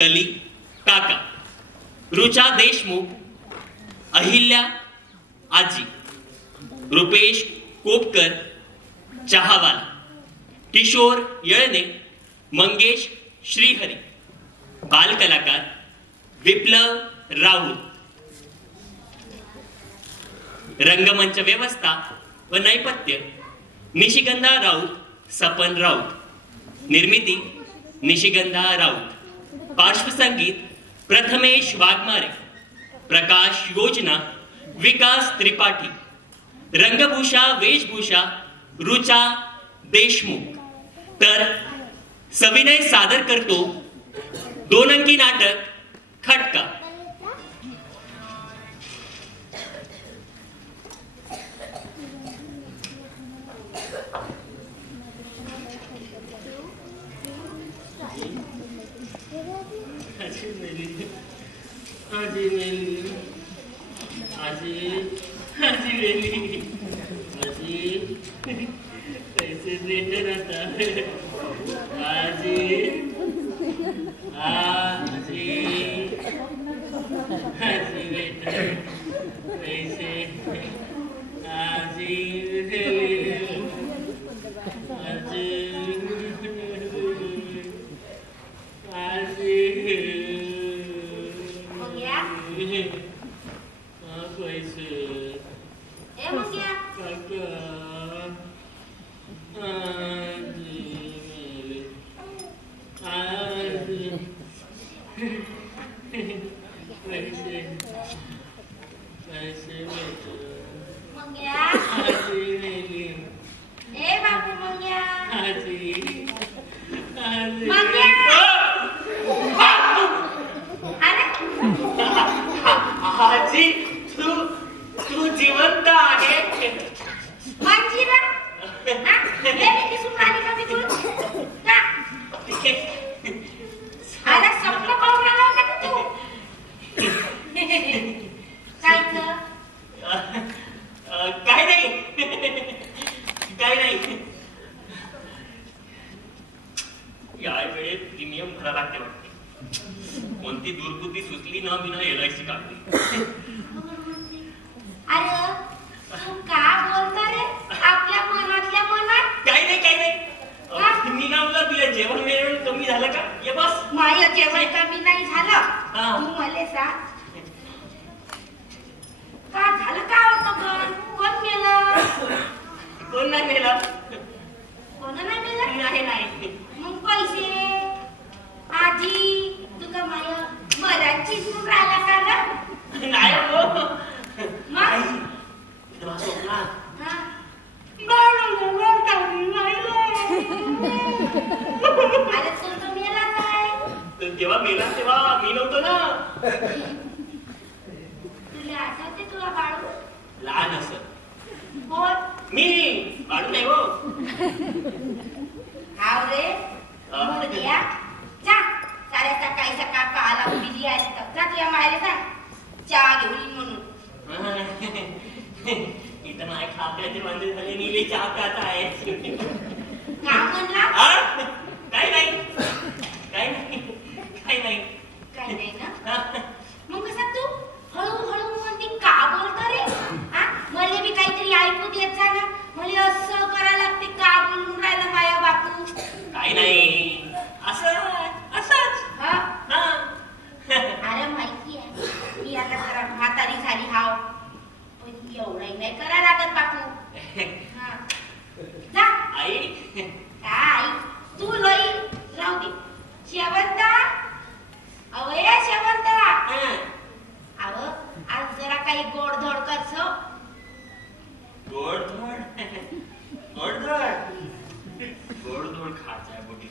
कली काका, रुचा देशमुख, अहिल्या आजी, रुपेश कोपकर चहावाला, किशोर येळणे, मंगेश श्रीहरी, बालकलाकार विप्लव राहुल, रंगमंच व्यवस्था व नैपथ्य निशिगंधा राऊत, सपन राऊत, निर्मिती निशिगंधा राऊत, पार्श्वसंगीत प्रथमेश वाघमारे, प्रकाश योजना विकास त्रिपाठी, रंगभूषा वेशभूषा रुचा देशमुख. तर सविनय सादर करतो 2 अंकी नाटक खटका. कैसे बेटर आता आजी आजी आजी बेटर कैसे आजी आजी आजी हो गया कैसे ए हो गया काका आजी तू जिवंत आहे. काय नाही या वेळेत प्रीमियम भरा लागते वाटते. कोणती दुर्बुद्धी सुचली ना मी ना LIC काढली. अरे तू का बोलतो रे आपल्या मनातल्या मनात? काही नाही मी ना उलट तुला जेवण वेळ कमी झालं का? ये बस. माझं जेवण कमी नाही झालं. तू मला सांग का झालं का होतं पण कोण मेलं? कोण नाही मेलं? कोण नाही मेलं? नाही मग पैसे आजी तुका माय मराठी राहिला का रे? नाही हो. मग स्वप्नात हा अरे तू मेला काय? जेव्हा मेला तेव्हा मी नव्हतो ना. तुला आठवते तुला बाळू? लहान असं कोण? मी बाळू नाही हो. हाव रे मुडद्या जा सारे सकाळी सकाळ काला बिजी आहे तर जा तुझ्या मायला सांग चहा घेऊन येईन म्हणून. इथं नाही खात्याचे वांदे झाले नीले चहा प्याता आहे. का म्हणला? काही नाही ना मग कसं तू हळूहळू म्हणते का बोलतो रे? मला बी काहीतरी ऐकू देत जा ना. मला असं करायला लागते का बोलून राहिला माया बापू. काही नाही असंच. अरे माहिती आहे मी आता जरा म्हातारी झाली हाव पण एवढंही नाही करा लागत बापू. जा आई काय तू लई राहू दे. शेवंता अवया शेवंता अव आज जरा काही गोडधोड करसो. गोडधोड खायच्या बोटी.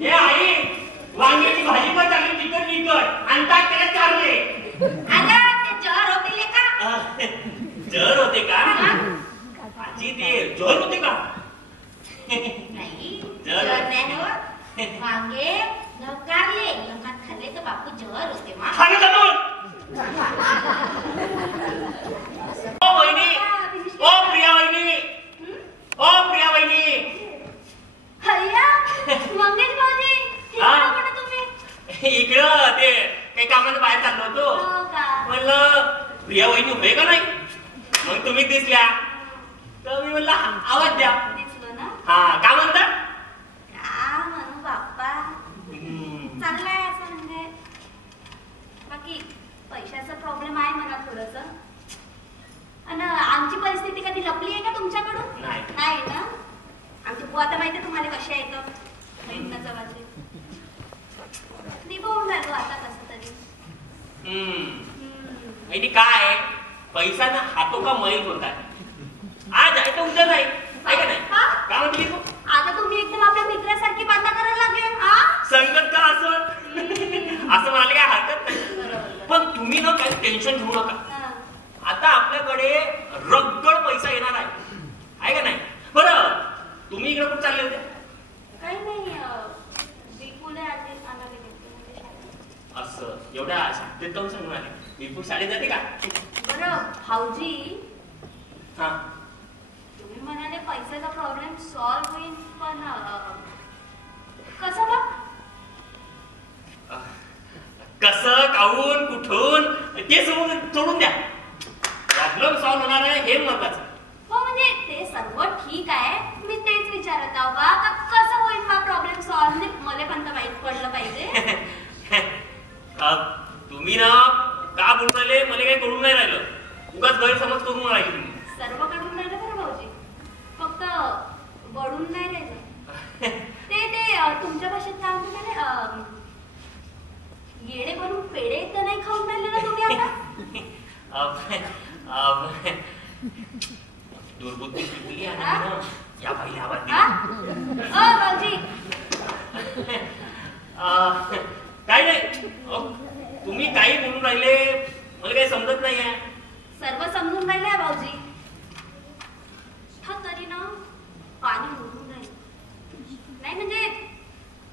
हे आई वांग्याची भाजी पण चांगली तिखट आणतात त्याला चालले. अगं ते जर होते का? जर होते का? आजी ते जर होते का? नाही जर नाही होत. वांगे नकारले नकात खाल्ले तर बापू जर होते मा. ओ वहिनी, ओ प्रिया वहिनी, ओ प्रिया वहिनी. हय्या मंगेश भाऊजी इकडे कुठे तुम्ही? इकडं ते काही कामानं बाहेर चाललो होतो. हो का? म्हणलं प्रिया वहिनी उभे का नाही, मग तुम्ही दिसल्या तर मी म्हणलं आवाज द्या. दिसलो ना? हा का म्हणतात? का म्हणू बाप्पा, चांगलाय असं म्हणजे. बाकी पैशाचा प्रॉब्लेम आहे मला थोडस. आणि आमची परिस्थिती कधी लपली आहे का तुमच्याकडून? नाही. नाही ना? आमची बुवा तर माहिती तुम्हाला कशी आहे तर बहिणीचा वाजे निभवून राहिलो आता कसं तरी. आणि काय पैसा ना हातो का मैल होता. आज आहे तर उद्या नाही, आहे का नाही? हा? काय म्हणते तू? आता तुम्ही एकदम आपल्या मित्रासारखी बाता करायला लागले. हा? संकट का असं असं म्हणाले काय हरकत नाही. पण तुम्ही ना काही टेन्शन घेऊ नका. हा. आता आपल्याकडे रगड पैसा येणार आहे का नाही? बरं तुम्ही इकडे कुठे चालले होते? काही नाही, दीपूला आणायला गेलते म्हणजे शाळेत. असं एवढ्या शाळेत जाऊन सांगून आले. दीपू शाळेत जाते का? बरं भाऊजी, हा तुम्ही म्हणाले पैशाचा प्रॉब्लेम सॉल्व्ह होईल, पण कसं बघ? कसं काहून कुठून ते सोडून द्या. प्रॉब्लेम सॉल्व्ह होणार आहे हे महत्वाचं. हो म्हणजे ते सर्व ठीक आहे, मी तेच विचारत आहो का कसं होईल हा प्रॉब्लेम सॉल्व्ह. म्हणजे मला पण तर माहित पडलं पाहिजे. तुम्ही ना का बोलून राहिले मला काही कळून नाही राहिलं. उगाच गैरसमज करून राहिले तुम्ही. सर्व कडून राहिलं बरं भाऊजी, फक्त बडून नाही राहिलं. ते तुमच्या भाषेत काय म्हणतो ना, येडे बनून पेढे तर नाही खाऊन राहिले ना तुम्ही आता? दुर्बुद्धी सुटली आहे ना या पहिल्या आवाज. भाऊजी काय नाही, तुम्ही काही बोलून राहिले मला काही समजत नाही आहे. सर्व समजून राहिलंय भाऊजी, तरी ना पाणी उडून राहील नाही. म्हणजे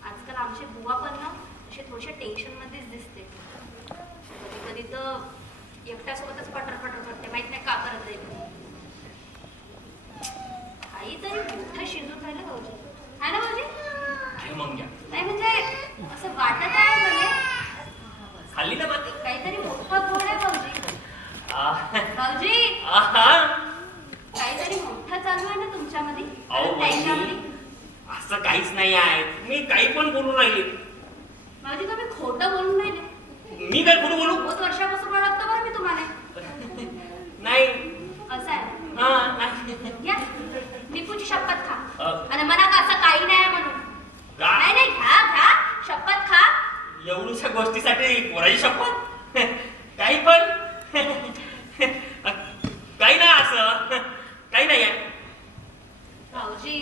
आजकाल आमचे बुवा पण ना असे थोडेसे टेन्शन मध्येच दिसते. कधी कधी तर एकट्यासोबतच पटर करते, माहित नाही का करत आहे. काहीतरी मोठं शिजून राहिलं भाऊजी, आहे ना भाऊजी? मग घ्या. नाही म्हणजे असं वाटत आहे मला खाल्ली ना बाती काहीतरी मोठं गोड आहे भाऊजी. भाऊजी काहीतरी मोठं चालू आहे ना तुमच्यामध्ये? असं काहीच नाही आहे. मी काही पण बोलून राहिले. भाऊजी तुम्ही खोटं बोलून राहिले. मी काय खोटं बोलू? बहुत वर्षापासून ओळखतो बरं मी तुम्हाला. नाही असं आहे नाही. या दीपूची शपथ खा आणि म्हणा का असं काही नाही म्हणून. नाही नाही घ्या शपथ खा. एवढ्या गोष्टीसाठी पोराची शपथ? काही पण काही नाही, असं काही नाही आहे. भाऊजी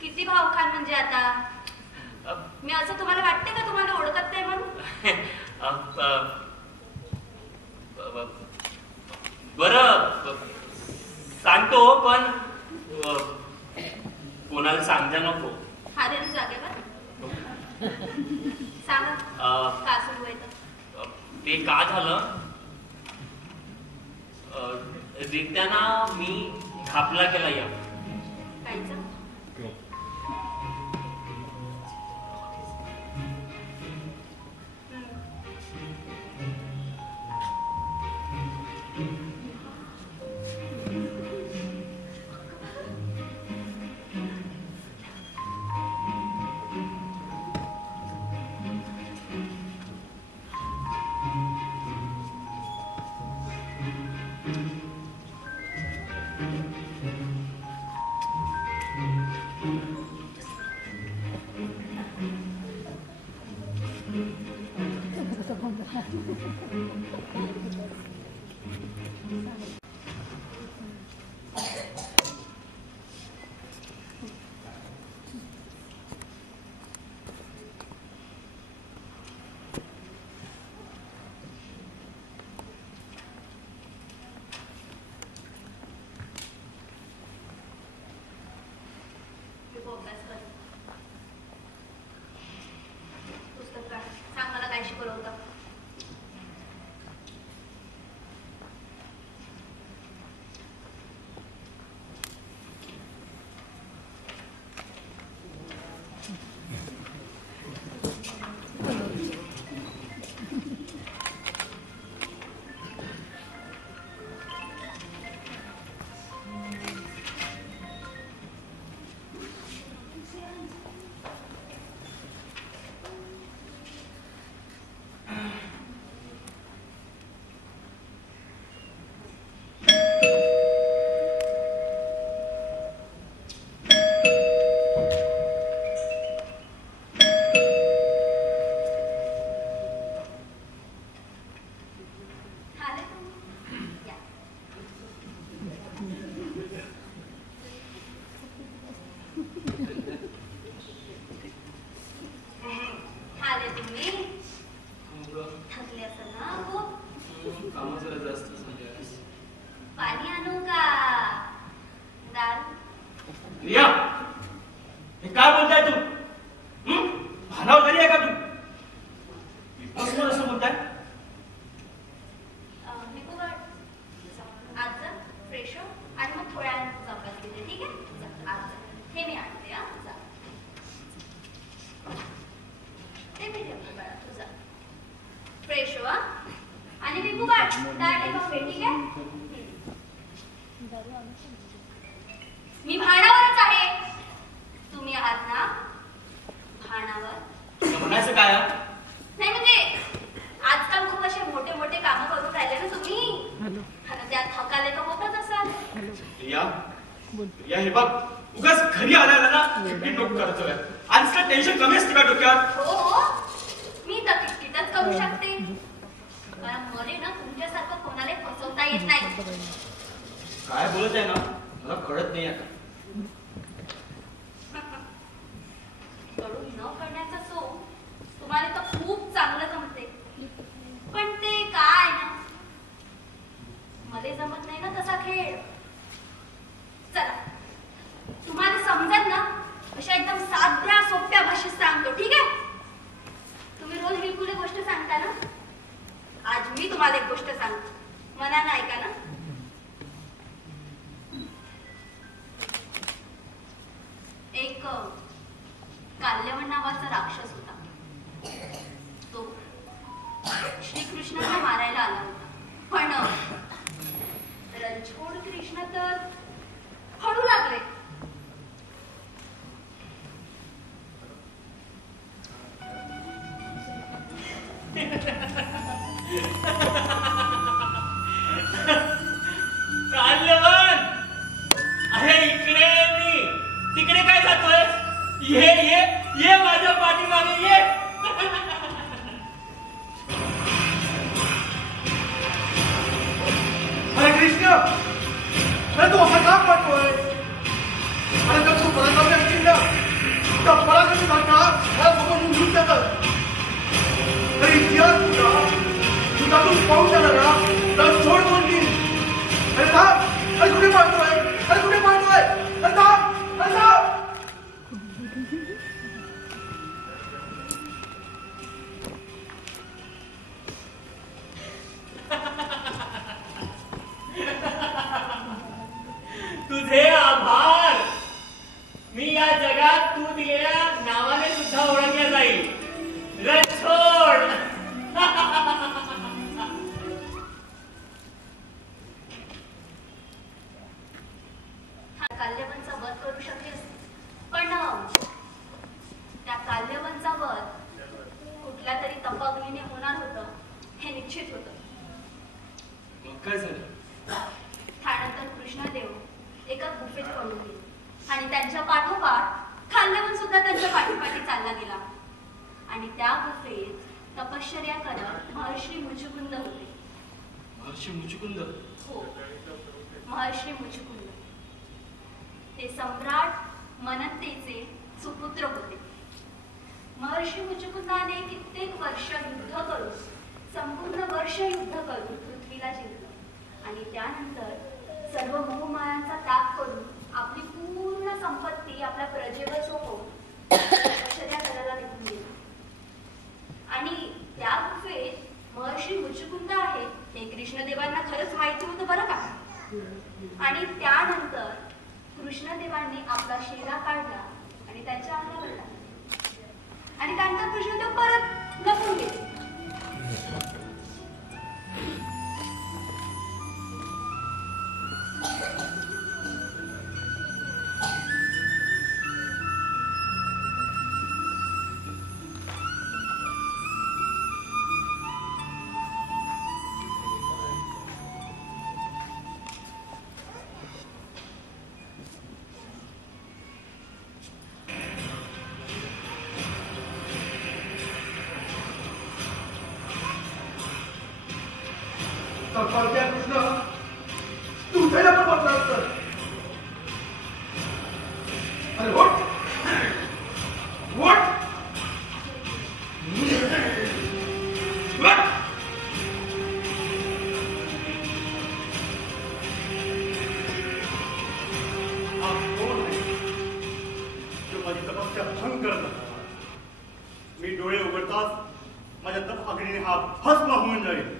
किती भाव खान म्हणजे आता मी असं तुम्हाला वाटते का तुम्हाला ओळखत नाही म्हणून? बरं सांगतो पण कोणाला सांगता नको. हारेल जागेवर सांगा का सुरू आहे तर. ते का झालं, रित्याना मी घापला केला या कायचं. थकले असेल ना खूप. काम जरा जास्त झाले. पाणी आणू का दारू? रिया, हे काय बोलताय तू? भानाव तरी आहे का तू? विश्वासवर असं बोलताय? आज जा फ्रेश हो आणि मग थोड्या वेळाने तुझा अभ्यास घेते. ठीक आहे? जा, आज जा. हे मी आणते. हा, जा. ते मी ठेवते बाळा, तुझा फ्रेश हो. आणि मी खूप डाळ बघ. ठीक आहे? मी भाणावरच आहे. तुम्ही आहात ना भाणावर? म्हणायचं काय? नाही म्हणजे आजकाल खूप असे मोठे मोठे काम करून राहिले ना तुम्ही. त्यात थकाले तर होतच असाल. या हे बघ, उगाच घरी आल्याला ना किटकिट नको करतोय. आजकाल टेन्शन कमी असते का डोक्यात? हो, मी तर किटकिटच करू शकते. कारण मला ना तुमच्यासारखं कोणाला फसवता येत नाही. काय बोलत आहे ना मला कळत नाही आता. कडून न करण्याचा सो तुम्हाला तर खूप चांगलं जमते. पण ते काय ना मला जमत नाही ना तसा खेळ. चला, तुम्हाला समजत ना अशा एकदम साध्या सोप्या भाषेत सांगतो. ठीक आहे? तुम्ही रोज बिलकुल गोष्ट सांगता ना, आज मी तुम्हाला एक गोष्ट सांगतो. मनानं ऐका ना. एक काल्यवन नावाचा राक्षस होता. तो श्रीकृष्णाला मारायला आला होता. पण रणछोड कृष्ण तर हळू लागले. काल्यवन, अरे इकडे मी तिकडे काय जातोय? ये ये ये माझ्या पाठीमागे ये. अरे कृष्ण, अरे तू असा का पडतोय? अरे जर तू परत असशील ना तर पराक्रमी सारखा मला समोर नृत्य कर. अरे इतिहास तुझा तू पाहू शकणार तर सोड बोलली. अरे थांब, अरे कुठे पाहतोय? अरे कुठे पाहतोय? अरे थांब, अरे थांब. तुझे आभार. मी या जगात तू दिलेल्या नावाने सुद्धा ओळखल्या जाईल. रणछोड. काल्यवनचा वध करू शकलेस, पण त्या काल्यवनचा वध कुठल्या तरी तपअग्नीने होणार होतं हे निश्चित होतं. मग काय झालं? त्यानंतर कृष्णदेव एका गुफेत पडून गेले आणि त्यांच्या पाठोपाठ काल्यवन सुद्धा त्यांच्या पाठीपाठी चालला गेला. आणि त्या गुफेत तपश्चर्या करत महर्षी मुचुकुंद होते. महर्षी मुचुकुंद? हो, महर्षी मुचुकुंद. ते सम्राट मनंतेचे सुपुत्र होते. महर्षी मुचुकुंदाने कित्येक वर्ष युद्ध करून, संपूर्ण वर्ष युद्ध करून पृथ्वीला जिंकलं आणि त्यानंतर सर्व मोहमायांचा त्याग करून आपली पूर्ण संपत्ती आपल्या प्रजेवर सोपवून तपश्चर्या करायला निघून गेला. आणि त्या गुफेत महर्षी मुचुकुंद आहे हे कृष्णदेवांना खरंच माहिती होतं बरं का. आणि त्यानंतर कृष्णदेवांनी आपला शेरा काढला आणि त्याच्या अंगावर टाकला आणि त्यानंतर कृष्णदेव परत लपून गेले. परत्या कृष्ण तू उठायला पण बसला असतं. अरे उठ उठ. आणि हा भस्म होऊन जाईल.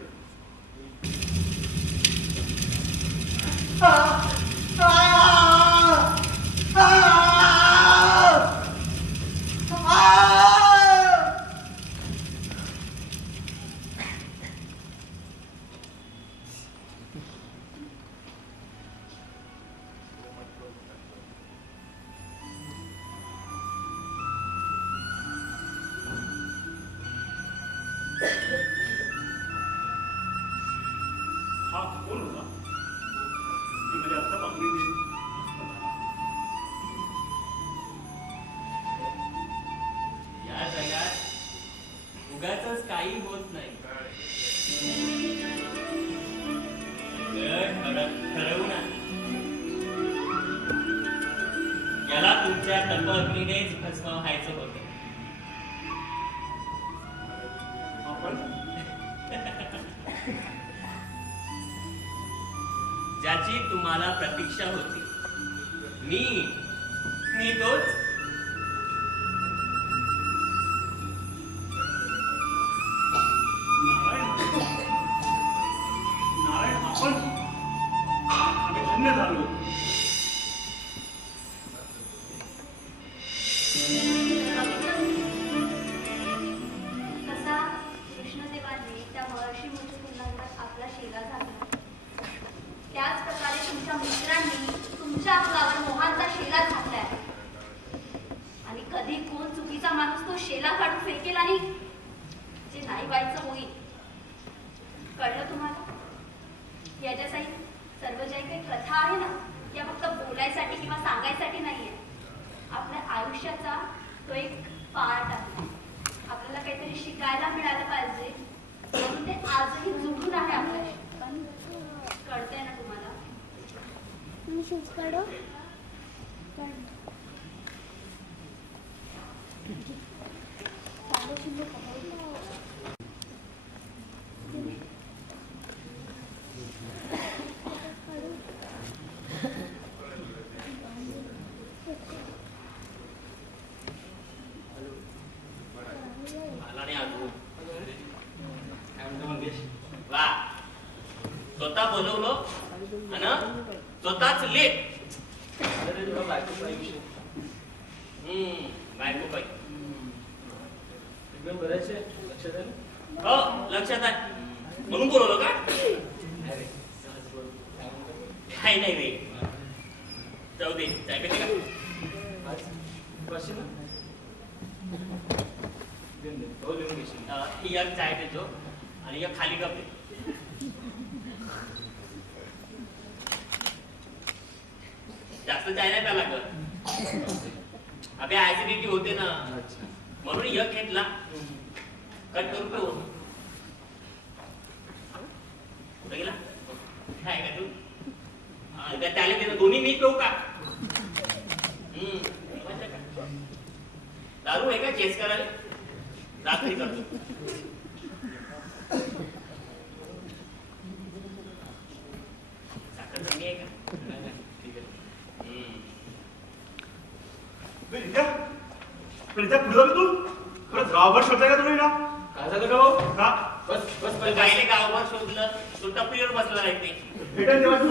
हा कोण होता? ती म्हणजे आता पाकळी दिली. या जगात उगाचच काही होत नाही. ठरवून याला तुमच्या कल्पअग्नीनेच भस्म व्हायचं होतं. आपण ज्याची तुम्हाला प्रतीक्षा होती मी तोच. नारायण आपण आम्ही धन्य झालो. कसा कृष्णदेवाने त्या महर्षी मुचुकुंदांवर आपला शेला घातला, त्याच प्रकारे तुमच्या मित्रांनी तुमच्या अंगावर मोहांचा शेला घातलाय. आणि कधी कोण चुकीचा माणूस तो शेला काढून फेकेल आणि जे नाही व्हायचं होईल. कळलं तुम्हाला? याच्यासाठी सर्व ज्या काही कथा आहे ना, या फक्त बोलायसाठी किंवा सांगायसाठी नाहीये. आपल्या आयुष्याचा तो एक पार्ट आहे. आपल्याला काहीतरी शिकायला मिळालं पाहिजे म्हणून ते आजही जुळून आहे आपल्याशी. कळतंय ना तुम्हाला? वा, स्वतः बोलवलो आणि स्वतःच लेट. बायको बाई हो लक्षात आहे म्हणून बोलवलं का? काय नाही रे, जाऊ दे. चाय पेते का? एक चाय देतो आणि एक खाली कप दे. जास्त चाय नाही प्यायला लागत. अबे ऍसिडिटी होते ना, म्हणून एक घेतला. कट करू तो कुठे गेला? काय का तू? त्याला देतो. दोन्ही मी पिऊ का? दारू आहे का चेस करायला? रात्री करतो. साखर कमी आहे का? पुढे तू परत गावभर शोधलाय का तुम्ही ना? काय झालं का भाऊ? का बस बस गायले गावावर शोधलं, तो टपरीवर बसला नाही ते. भेटेल तेव्हा तू.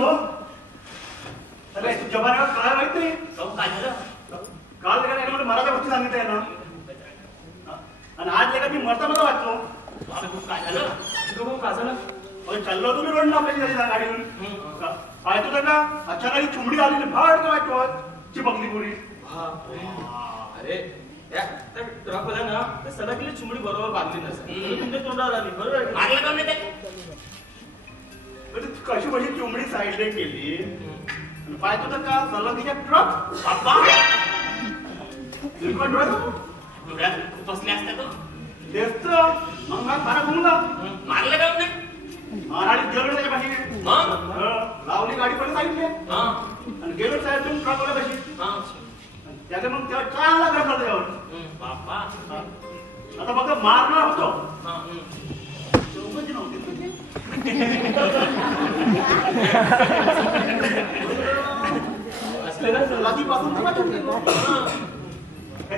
अरे तू जबानावर काय माहित नाही. काय झालं? काल लेखा नाही मला त्या गोष्टी सांगितल्या ना, आणि आज लेखा मी मरता मला वाचलो. काय झालं? काय झालं? चाललो होतो मी रोड ना आपल्या गाडीवरून. काय तुझं का अचानक ही चुमडी आली भाड का वाटतो चिपकली पुरी. अरे त्या ट्रकवाल्या ना त्या सडकली चिमडी बरोबर बांधली नसेल, तुमच्या तोंडावर आली. बरोबर मारलं का नाही ते? कशी कशी चुमडी साईडला केली. पाय तुझं का सलगीच्या ट्रक बाप्पा डोळ्यात बसले असते तो तेच अंगात फार घुमला. मारलं का नाही? आणि गेलो त्याच्या पाशी. लावली गाडी पण सांगितली आणि गेलो साहेब तुम्ही ट्रकवाल्या पाशी. त्याला मग तेव्हा चांगला करता त्यावर. बाप्पा आता फक्त मारणार होतो. चौकशी नव्हती. लादीपासून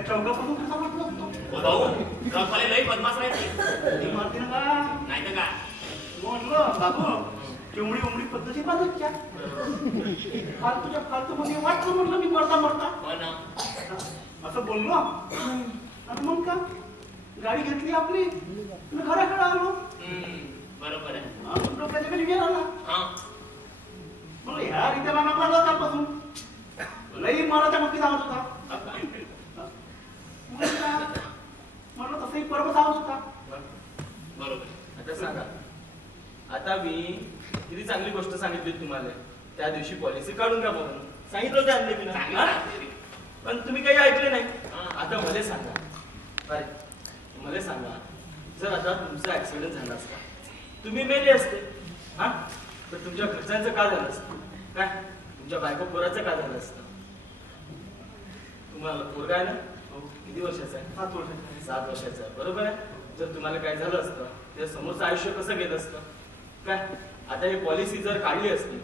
चौकापासून कसा वाटलं असतो. भाऊ ट्रकवाले लई बदमाश राहायचे. मारते ना का? म्हटलं बाबू चिमडी उमडी पद्धती बाजूच्या फालतूच्या फालतू मध्ये वाटलं म्हटलं मी मरता हो ना. असं बोललो आणि मग का गाडी घेतली आपली घराकडे आलो. बरोबर आहे. डोक्याच्या खाली गेला ना. हा. म्हणलं ह्या रीत्या लागला कालपासून लई माराच्या मक्की सांगत होता. म्हणलं तसंही पर्व सांगत होता. बरोबर. आता सांगा, आता मी किती चांगली गोष्ट सांगितली तुम्हाला. त्या दिवशी पॉलिसी काढून घ्या म्हणून सांगितलं होतं आणले मी ना, पण तुम्ही काही ऐकले नाही. आता मला सांगा, अरे मला सांगा, जर आता तुमचा ऍक्सिडेंट झाला असता, तुम्ही मेले असते, हा, तर तुमच्या घरच्यांचं काय झालं असतं? काय तुमच्या बायको पोराचं काय झालं असतं? तुम्हाला पोरगा आहे ना, किती वर्षाचा आहे? 7 वर्षाचा. 7 वर्षाचा आहे, बरोबर आहे. जर तुम्हाला काय झालं असतं, त्या समोरचं आयुष्य कसं गेलं असतं? काय आता ही पॉलिसी जर काढली असती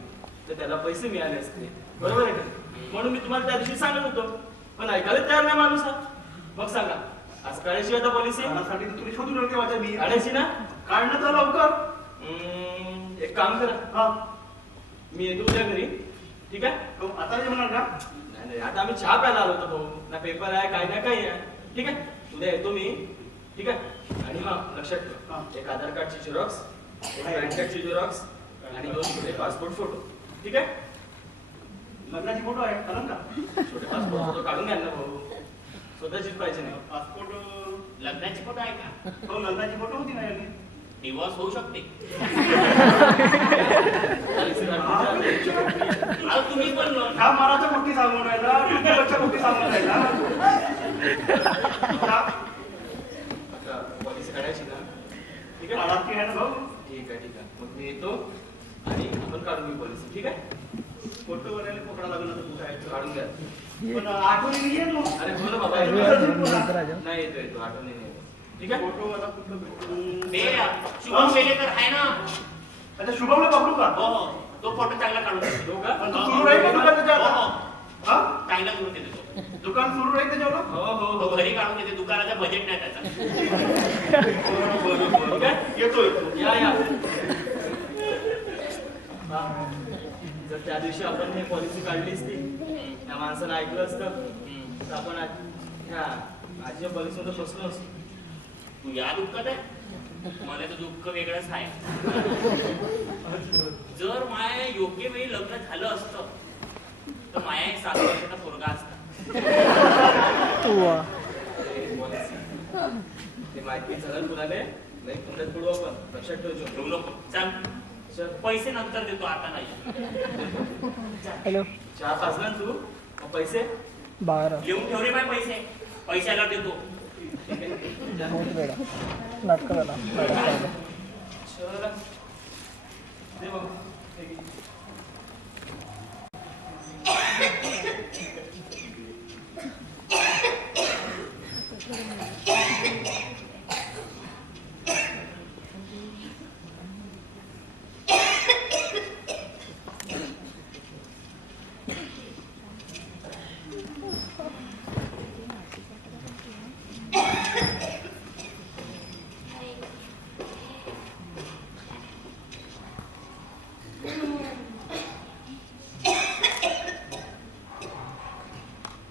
तर त्याला पैसे मिळाले असते, बरोबर आहे का? म्हणून मी तुम्हाला त्या दिवशी सांगत होतो, पण ऐकायला तयार नाही माणूस. मग सांगा, आज काढायची आता पॉलिसी? त्यासाठी तुला शोधून ठेवते वाचा मी. काढायची ना? काढणं तर लवकर. एक काम करा, हा. मी येतो उद्या घरी, ठीक आहे? तो आता जे म्हणाल का? नाही नाही, आता आम्ही चहा प्यायला आलो होतो भाऊ, ना पेपर आहे काय ना काही आहे, ठीक आहे? उद्या येतो मी, ठीक आहे? आणि हा लक्षात ठेव, एक आधार कार्डची झेरॉक्स, एक पॅन कार्डची झेरॉक्स आणि 2 छोटे पासपोर्ट फोटो, ठीक आहे? लग्नाची फोटो आहे चालेल का? छोटे पासपोर्ट फोटो काढून घ्या ना भाऊ, स्वतःचीच पाहिजे नाही. पासपोर्ट लग्नाची फोटो आहे का? हो लग्नाची फोटो होती ना याची. डिवॉर्स होऊ शकते. अहो तुम्ही पण ह्या माराच्या मोठी सांगून राहिला, डुक्करच्या मोठी सांगून राहिला. पॉलिसी काढायची ना, ठीक आहे? आराम की आहे ना भाऊ? ठीक आहे, ठीक आहे. मग मी येतो आणि आपण काढून घेऊ पॉलिसी, ठीक आहे? फोटो बनायला पकडा लागला तर कुठं आहे? काढून घ्या. पण आठवणी ये तू. अरे बोलो बाबा, नाही येतो आठवणी नाही येतो, ठीक आहे? फोटो आता कुठं भेटतो? ते शुभम शेलेकर आहे ना. अच्छा शुभमला पकडू का? हो हो, तो फोटो चांगला काढून देतो. हो का? पण तू सुरू राहील का दुकान त्याच्या हो, आता? हो. हा? चांगला करून देतो तो. दुकान सुरू राहील त्याच्यावर? हो हो तो हो, घरी काढून देते, दुकानाचा बजेट नाही त्याचा. ठीक आहे? येतो. या या. हा. जर त्या दिवशी आपण हे पॉलिसी काढली असती, त्या माणसानं ऐकलं असतं, तर आपण ह्या आजच्या पॉलिसीमध्ये फसलो असतो. तू या दुःखात आहे? मला तर दुःख वेगळंच आहे. जर माया योग्य वेळी लग्न झालं असतं तर माया एक 7 वर्षाचा पोरगा असता. पॉलिसी ते माहिती झालं तुला नाही पुण्यात पडू आपण, लक्षात ठेवतो. ठेवू नको. चल, पैसे नंतर देतो, आता नाही. हॅलो चहा पाजला ना तू, मग पैसे 12 लिहून ठेव रे बाय पैसे, पैशाला देतो. बहुत वेळा नाटक झाला. चला. दे बघ.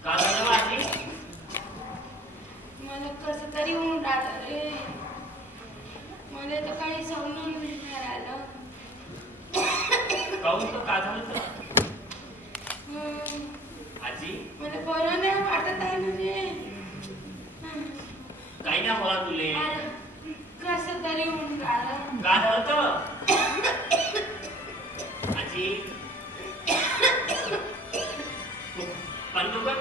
का झालं माझी? मला कसं तरी होऊन राहिलं रे. मला तर काही समजून नाही राहिलं. काहून तर का झालं तर? हम्म, आजी मला बरं नाही वाटत आहे म्हणजे. काही नाही होला तुले. अरे, कसं तरी होऊन राहिलं. का झालं तर? आजी पण तू पण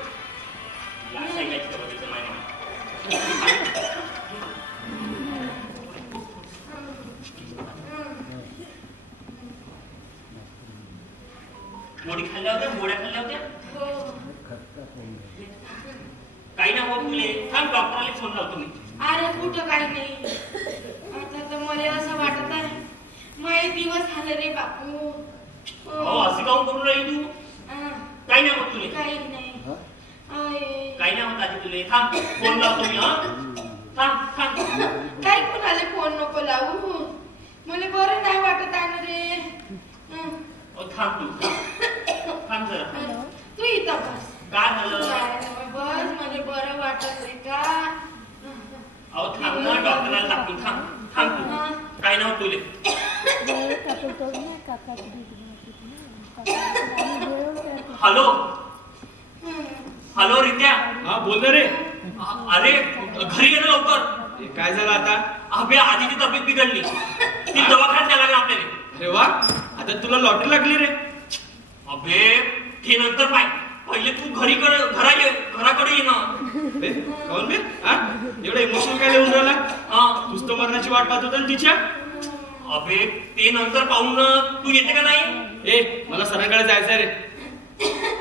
लास्ट ऐकायची का बघितलं माहिती? मोडी खाल्ल्या होत्या, गोळ्या खाल्ल्या होत्या. हो. काही ना हो तुले. थांब, डॉक्टरला फोन लावतो मी. अरे कुठं काही नाही. आता तर मला असं वाटत आहे माझे दिवस झाले रे बापू. हो, असं काऊन करून राहिली तू? काही नाही होत तुले. काही नाही. आहे. काही नाही होत आजी तुले. थांब, फोन लावतो मी. हा थांब थांब. काही कुणाला फोन नको लावू. थांब तू थांब जरा. तू इथं बस. काय झालं? बस मला बरं वाटत नाही का. अहो थांब ना, डॉक्टरला दाखवून थांब थांब तू. काय नाव तुले? हॅलो हॅलो रित्या. हा बोल ना रे. अरे घरी ये ना लवकर. काय झालं आता? अबे आधीची तब्येत बिघडली, ती दवाखान्यात न्यायला लागली आपल्याला. अरे वा, आता तुला लॉटरी लागली रे. अबे ते नंतर पाय, पहिले तू घराकडे ये ना. काऊन बे? हा एवढं इमोशनल काय लिहून राहिला? हा तूच तर मरणाची वाट पाहत होता ना तिच्या. अबे ते नंतर पाहून तू येते का नाही? ए मला सरांकडे जायचंय रे.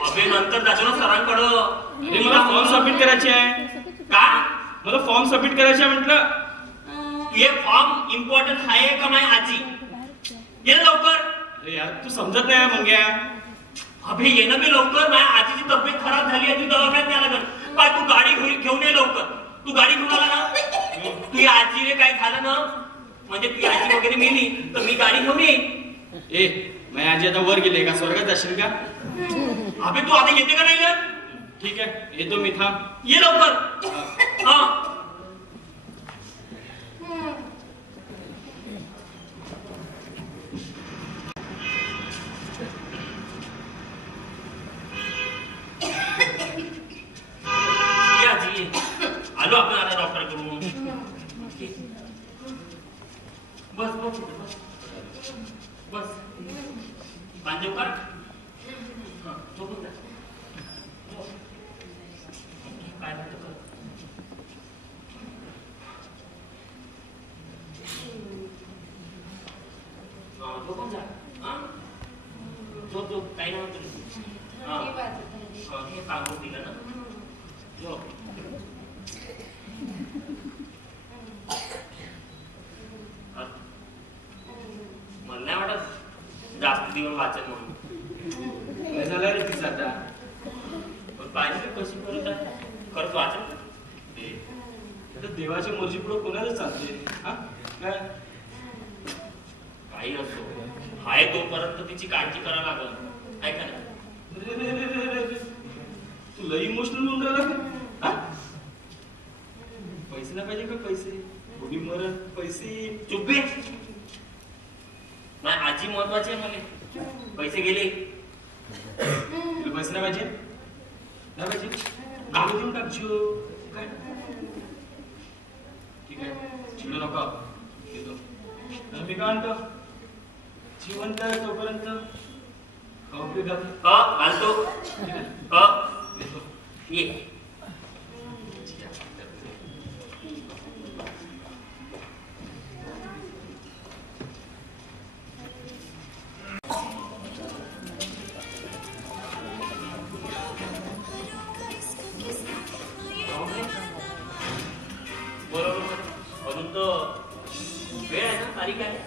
अबे नंतर जातो ना सरांकडं. अरे मला फॉर्म सबमिट करायचे आहे. का? मला फॉर्म सबमिट करायचे आहे म्हटलं. हे फॉर्म इम्पॉर्टंट आहे का नाही आजी? ये ना लवकर. अरे यार तू समजत नाही मंग्या. अबे ये ना बे लवकर, माझ्या आजीची तब्येत खराब झाली आहे, तू दवाखान्यात न्यायला लागल. काय तू गाडी घेऊन ये लवकर. तू गाडी घेऊन आला ना, तुझी आजीने काय झालं ना, म्हणजे तुझी आजी वगैरे मेली तर मी गाडी घेऊन येईन. ए माझी आजी आता वर गेले का? स्वर्गात जाशील का? अबे तू आता येते का नाही ग? ठीक आहे येतो मी, थांब. ये लवकर. हा ये आजी ये. आलो आपण आता डॉक्टर कडून. बस बस बस बस. बांधव का? झोपून जा. काय म्हणतो कर. झोपून जा. झोप झोप, काही नाही म्हणतो. हे सांगून दिलं ना. झोप. मला नाही वाटत जास्त दिवस वाचन म्हणून. काय झालं रे तिचं आता? पण पाहिजे कशी करत आहे, खरंच वाचन. आता देवाच्या मर्जी पुढे कोणाला चालते? हा काय काही असो, हाय तोपर्यंत तिची काळजी करायला लागल. ऐका ना, तू लई इमोशनल होऊन राहिला का? हा? पैसे ना पाहिजे का? पैसे कोणी मरत पैसे. चुप्पे. नाही आजी महत्वाची आहे मला. पैसे गेले. तुला पैसे नाही पाहिजे? नाही पाहिजे? गाडी देऊन टाकજો. काय ठीक आहे, चिडू नका. येतो. मी काय म्हणतो, जिवंत आहे तोपर्यंत खाऊ घालतो. येतो. ये. बरोबर. अजून तो वेळ आहे ना, तारीख आहे.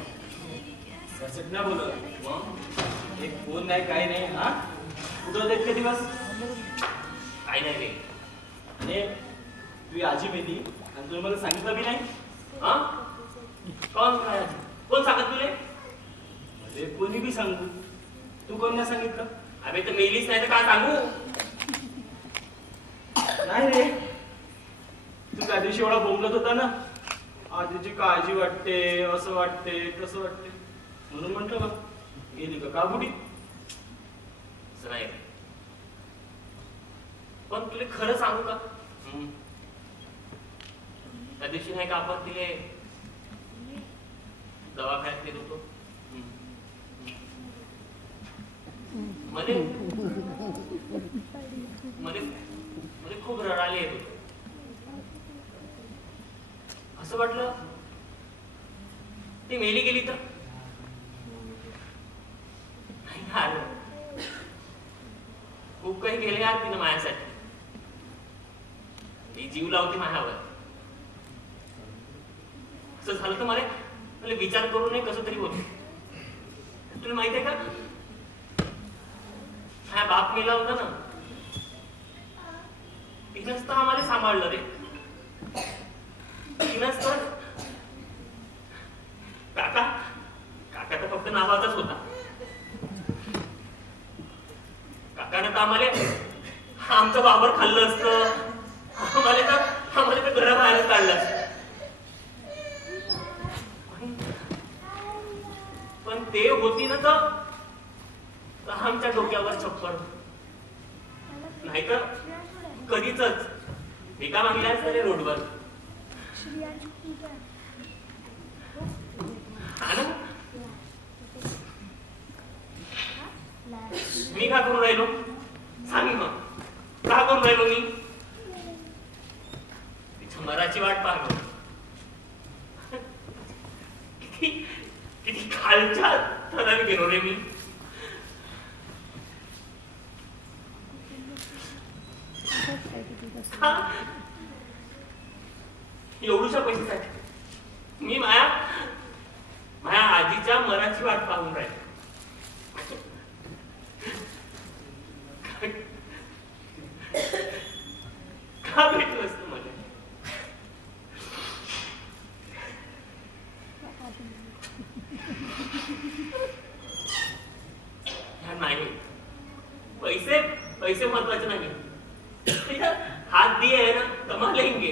सचट ना बोलत. मग एक फोन नाही काही नाही. हा कुठं होते इतके दिवस? काही नाही रे. आणि तुझी आजी मेली आणि तुला मला सांगितलं बी नाही. हा कोण काय आजी? कोण सांगत तुले? अरे कोणी बी सांगू, तू कोण नाही सांगितलं? अबे तर मेलीच नाही तर काय सांगू? नाही रे, तू त्या दिवशी एवढा बोंबलत होता ना, आजीची काळजी वाटते, असं वाटते तसं वाटते, म्हणून म्हटलं बा गेली का बुडी. असं नाही. पण तुला खरं सांगू का, त्या दिवशी नाही का आपण तिले दवाखान्यात नेत होतो. मध्ये खूप रडाले येत होते. असं वाटलं ती मेली गेली तर नाही यार, खूप काही केले यार तिनं माझ्यासाठी. ती जीव लावते माझ्यावर. असं झालं तर मला विचार करू नये कसं तरी होत. तुला माहिती आहे का, हा बाप मेला होता ना, तिनंच तर आम्हाला सांभाळलं रे. तिनंच तर. काका तर फक्त नावाचाच होता. काकानं तर आमचं वावर खाल्लं असतं, आम्हाला तर घराबाहेरच काढलं असतं. पण ते होती ना तर आमच्या डोक्यावर चप्पल, नाहीतर कधीच एका मागल्या असतं रे रोडवर. मी का करून राहिलो सांग मग, का करून राहिलो मी? तिच्या मराची वाट पाहतो. किती खालच्या थराने गेलो रे मी. एवढूशा पैशासाठी मी माझ्या आजीच्या मराठी वाट पाहून राहिलो. का भेटलं असतं मला? नाही, पैसे महत्वाचे नाही. हात दिए है ना कमा लेंगे,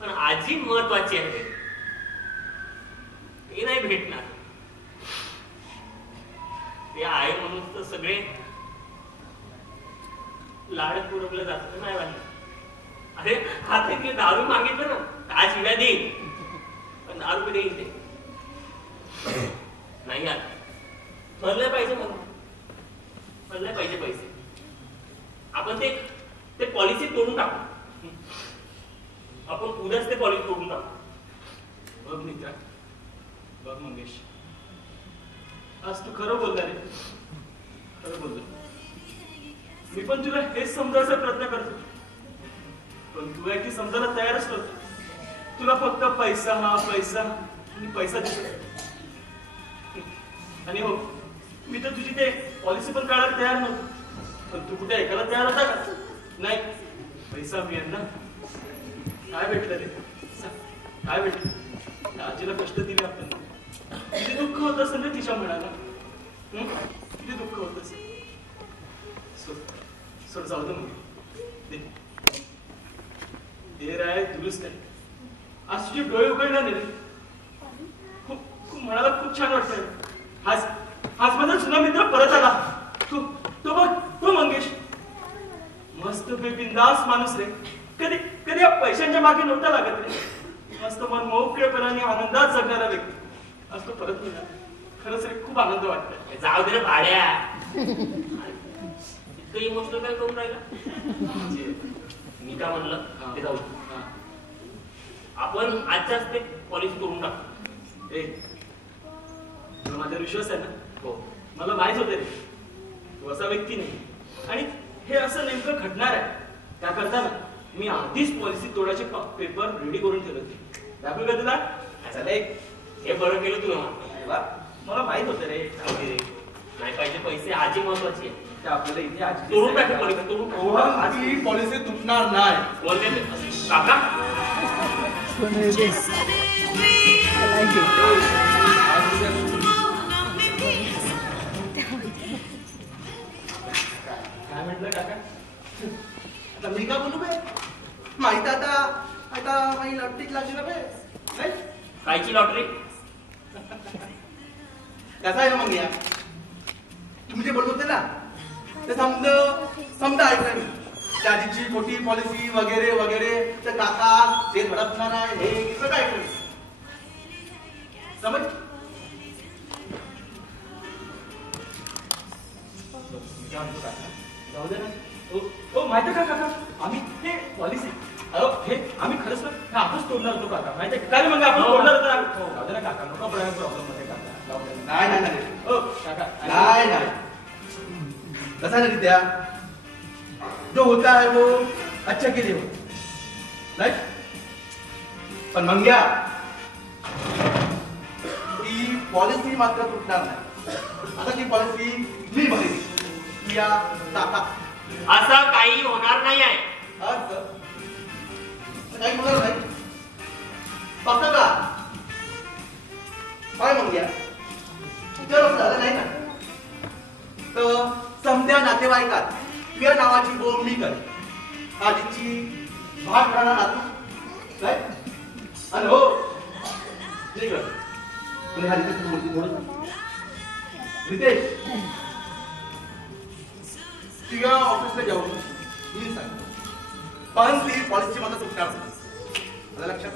पण आजी महत्वाची आहे, ते नाही भेटणार. ते आहे म्हणून तर सगळे लाड पुरवलं जात नाही वाटलं. अरे हात ते दारू मागितलं ना आज शिव्या देईन, पण दारू देईन ते नाही. आता भरले पाहिजे म्हणून भरले पाहिजे पैसे. आपण ते पॉलिसी तोडून टाकू. आपण उद्याच ते पॉलिसी तोडून टाकू. बघ मित्रा, बघ मंगेश, आज तू खरं बोलला रे, खरं बोललो. मी पण तुला हेच समजायचा प्रयत्न करतो, पण तू आहे की समजायला तयारच नव्हतो. तुला फक्त पैसा हा पैसा आणि पैसा दिसत. आणि हो, मी तर तुझी ते पॉलिसी पण काढायला तयार नव्हतो, पण तू कुठे ऐकायला तयार होता का? नाही, पैसा मिळेल ना. काय भेटलं रे? काय भेटलं? आजीला कष्ट दिले आपण. किती दुःख होत असेल रे तिच्या म्हणाला. किती दुःख होत असेल. सोड जाऊ दे मग. दे राय दुरुस्त आहे. आज तुझे डोळे उघडले नाही रे. खूप म्हणाला खूप छान वाटतंय. आज माझा जुना मित्र परत आला. तो बघ, तो मंगेश मस्त बेबिंदास माणूस रे. कधी या पैशांच्या मागे नव्हता लागत रे. मस्त मन मोकळेपणाने आनंदात जगणारा व्यक्ती आज तो परत मिळाला. खरंच रे खूप आनंद वाटतोय. जाऊ दे रे भाड्या, इतकं इमोशनल काय करून राहिला? मी का म्हणलं ते जाऊ. आपण आजच्याच ते पॉलिसी करून टाकू. तुला माझ्यावर विश्वास आहे ना? हो, मला माहित होते रे तू असा व्यक्ती नाही, आणि हे असं नेमकं घडणार आहे. त्याकरता ना मी आधीच पॉलिसी तोडायचे पेपर रेडी करून ठेवले होते. दाखवू का तुला? चला, हे बरं केलं तुला. मला माहित होतं रे. नाही पाहिजे पैसे, आजी महत्वाची आहे. ते आपल्याला इथे आजी तोडून टाकू पॉलिसी, तोडून टाकू. ही पॉलिसी तुटणार नाही. बोलले काका काय म्हटलं काका? आता मी का बोलू बे? माहित आता माझी लॉटरीच लागली ना बे. नाही कायची लॉटरी? कसा आहे मग या तुम्ही जे बोलत होते ना ते समजा ऐकलं मी. त्या आजीची मोठी पॉलिसी वगैरे वगैरे, तर काका जे धडकणार आहे हे सगळं ऐकलं मी. समज जाऊ दे ना. हो माहिती का काका, आम्ही हे पॉलिसी हे आम्ही खरंच ना आताच तोडणार होतो काका. माहिती काय मग आपण तोडणार होतो. जाऊ दे ना काका, नको पडायला प्रॉब्लेम मध्ये काका. नाही हो काका, नाही कसा नहीं दिया, जो होता है वो अच्छा के लिए हो. नाही पण मंग्या ती पॉलिसी मात्र तुटणार नाही. आता ती पॉलिसी मी भरेल या काका. असं काही होणार नाही आहे. काही होणार नाही. पक्का का? काय मंग्या जर झालं नाही ना तर समध्या नातेवाईकात तुझ्या नावाची बोंबणी कर. आजीची भाग राहणार नातू काय आणि हो ठीक आहे. पण हा रितेश मूर्ती थोडं रितेश तुझ्या ऑफिसला जाऊन मी सांगतो पण ती पॉलिसी माझा सुटणार नाही. लक्षात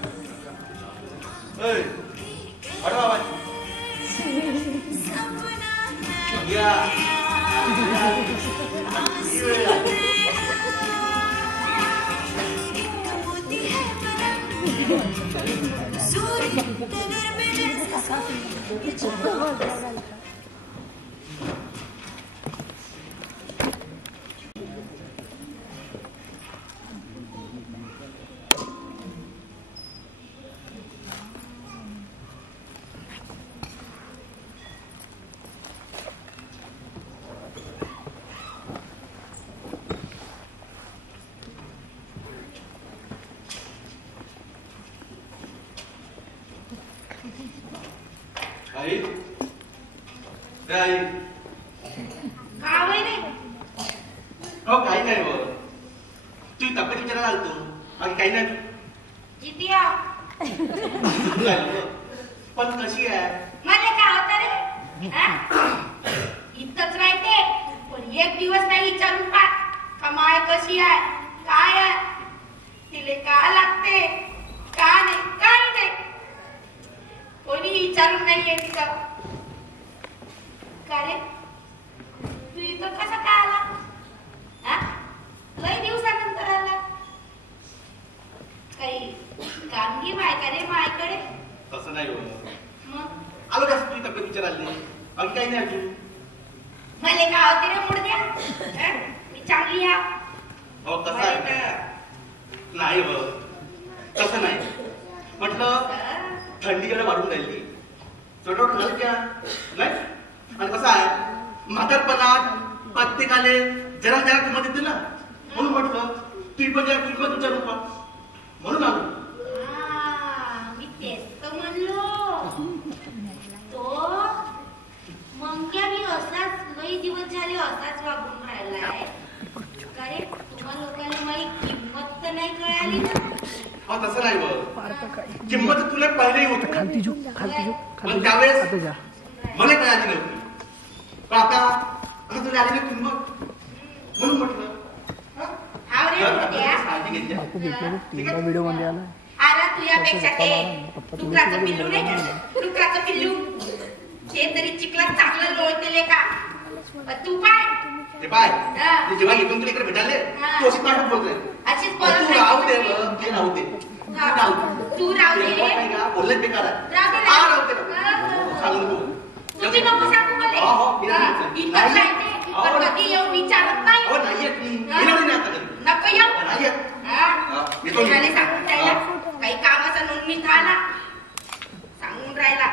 आई हो काही नाही हो तू तब्येत विचारायला आलतो आणि काही नाही पण कशी आहे मला काय होतं रे इथंच राहते पण एक दिवस नाही विचारून पा कमाय कशी आहे काय आहे तिले का लागते का नाही काही नाही कोणी विचारून नाही येते का का रे तू इथं कसा काय आला लय दिवसानंतर आला काही कामगी माय का रे मायकडे तसं नाही हो मग आलो कसं तुझी तब्येत विचारायला अगदी काही नाही तू मला काय होते रे मुडद्या मी चांगली हा हो कसं आहे नाही हो तसं नाही म्हटलं थंडी जरा वाढून राहिली स्वेटर घाल क्या नाही आणि कसं आहे म्हातारपणात प्रत्येकाले जरा जरा किंमत येते ना म्हणून म्हटलं ती पण जरा किंमत विचारू का म्हणून आलो मी तेच तर म्हणलो तो मंग्या मी असाच लई दिवस झाले असाच वागून राहिलाय अरे तुम्हा लोकांना माझी किंमत तर नाही कळाली ना तसं नाही बघ किंमत तुला पहिलेही होत खालती झुक पण त्यावेळेस मला काय आली नव्हती पण आता तुला आली ना किंमत म्हणून म्हटलं बापू भेटले व्हिडिओ मध्ये आला अरे तुझ्यापेक्षा ते डुकराचं पिल्लू नाही का डुकराचं पिल्लू ते तरी चिखलात चांगलं लोळतेले का तू पाय ते पाय ते जेव्हा इकडून तुला इकडे भेटायले तू अशीच नाटक बोलतोय अशीच तू राहू दे ते राहू दे तू राहू दे बोलले बेकार आहे राहू दे सांगू तुझी नको सांगू मला इथं जायते पण कधी येऊन विचारत नाही हो नाही येत मी नाही आता नको येऊ नाही येत येतो मी सांगून राहिला काही कामाचा नोंदणी झाला सांगून राहिला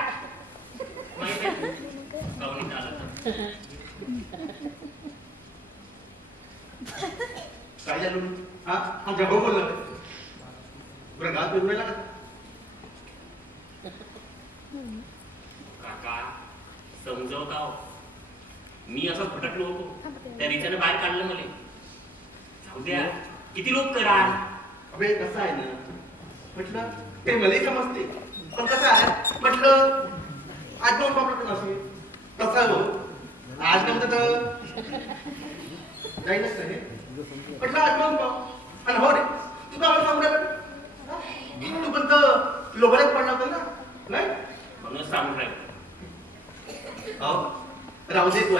काय झालं हा आमच्या भाऊ बोललं बरं गाव पेरून राहिला काका समजवता हो मी असं भटकलो होतो त्या रिचानं बाहेर काढलं मला जाऊ द्या किती लोक कराल अबे कसं आहे ना म्हटलं ते मलाही समजते पण कसं आहे म्हटलं आज दोन प्रॉब्लेम असेल कसं हो आज नंतर तर जाईनच नाही म्हटलं आज दोन आणि हो रे तू काय सांगू नका तू पण तर लोभऱ्यात पडला होता ना नाही म्हणून सांगून राहील राहू दे तू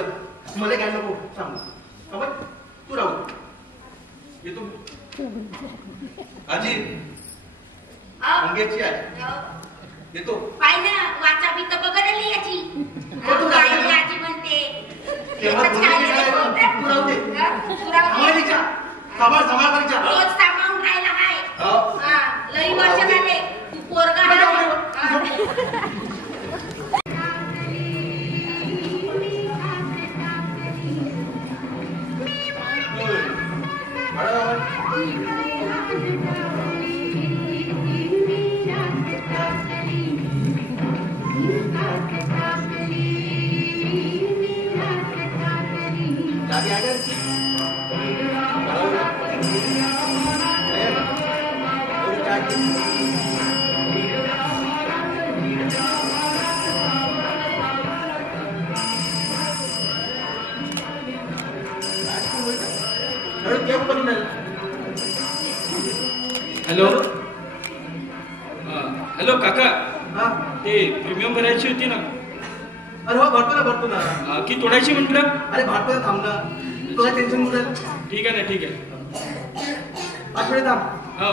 मला काय नको सांगू तू राहू येतो आजी अंगेची आहे येतो पाय ना वाचा बी तर बघडली याची आजी म्हणते रोज सांभाळून राहिला हाय लई वर्ष झाले तू पोरगा गाडी हॅलो हॅलो काका हा ते प्रीमियम भरायची होती ना अरे हो भरतो ना की तोडायची म्हटलं अरे भरतो ना थांब ना तुला टेन्शन कुठे ठीक आहे ना ठीक आहे 5 मिनिट थांब हो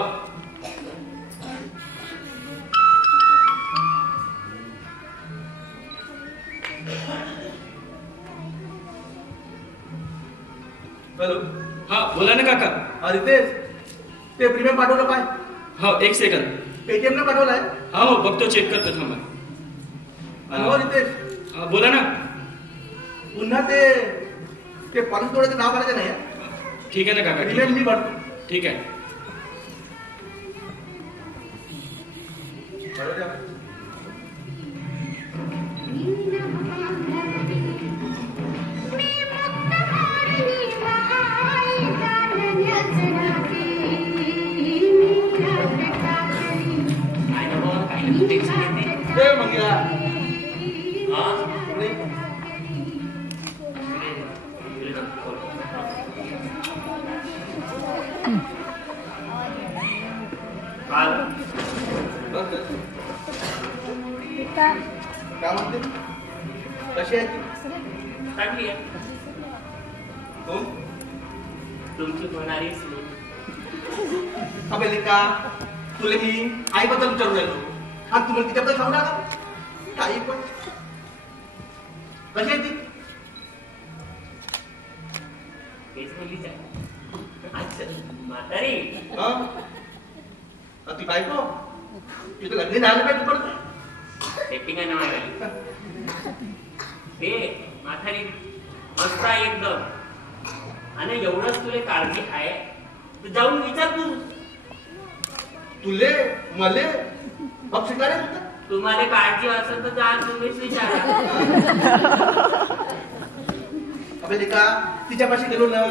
हॅलो हा बोला ना काका अरे ते प्रीमियम पाठवलं पाय हो एक सेकंद पेटीएम न पाठवलाय हा हो बघतो चेक करतो थांबा हो रितेश हा बोला ना पुन्हा ते पॉलिस तोडायचं नाव करायचं नाही हं? ठीक आहे ना काका ठीक प्रीमियम आहे. मी भरतो ठीक आहे काय नको काय नको टेन्शन घेत नाही. ते मंगिरा हा? नाही. काल बस, बस. काय म्हणते कशी आहे ती चांगली आहे कोण तुमची होणारी सून. अमेरिका तुला मी आईबद्दल विचारून राहिलो आणि तुम्हाला तिच्याबद्दल सांगू नका काही पण कशी आहे ती तेच मुलीच आहे. अच्छा म्हातारी हं? ती बायको तिथं लग्न झालं पाहिजे पडत सेटिंग आहे ना माझ्या ते म्हातारी मस्त आहे एकदम आणि एवढंच तुला काळजी आहे तर जाऊन विचार तू. तुले मले पक्ष काय होता तुम्हाला काळजी असेल तर जा तुम्हीच विचारा. अमेरिका तिच्यापाशी गेलो ना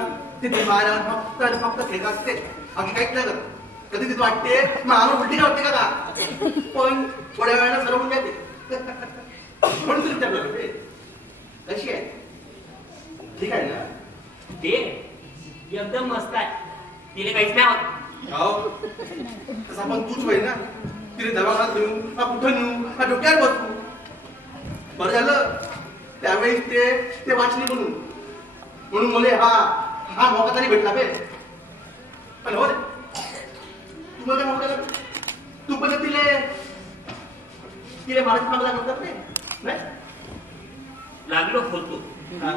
तिथे मारा फक्त आणि फक्त फेक असते बाकी काहीच नाही करत. कधी तिथे वाटते माणूस उलटी वाटते का पण थोड्या वेळानं सरवून जाते म्हणून तू विचारलं कशी आहे ठीक आहे ना ते एकदम मस्त आहे. तिला काहीच नाही होत. हो तसं आपण तूच होय ना तिने दवाखान्यात नेऊ हा कुठं नेऊ हा डोक्यावर बसू बरं झालं त्यावेळेस ते वाचली म्हणून मला हा मौका तरी भेटला बे पण हो रे तू मला काय म्हणता तू पण तिले माणूस मागला म्हणतात नाही लागलो होतो हा.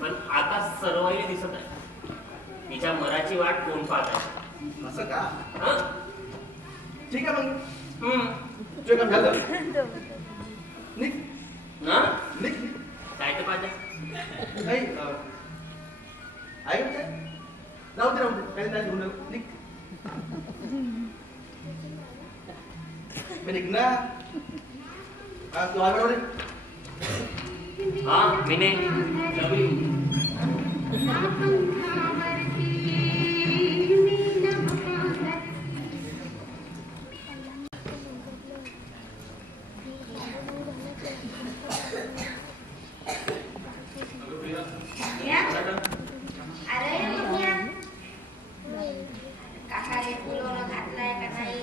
पण आता सर्वांना दिसत आहे तिच्या मराची वाट कोण पाहत आहे. असं का हं? ठीक आहे मग हं. तुझं काम झालं निघ हं? निघ काय तर पाहिजे नाही आहे का काय जाऊ दे काही नाही घेऊन निघ मी निघ ना हा तू आहे बरोबर हा मी नाही अरे काकाने फुलवणं घातलाय का नाही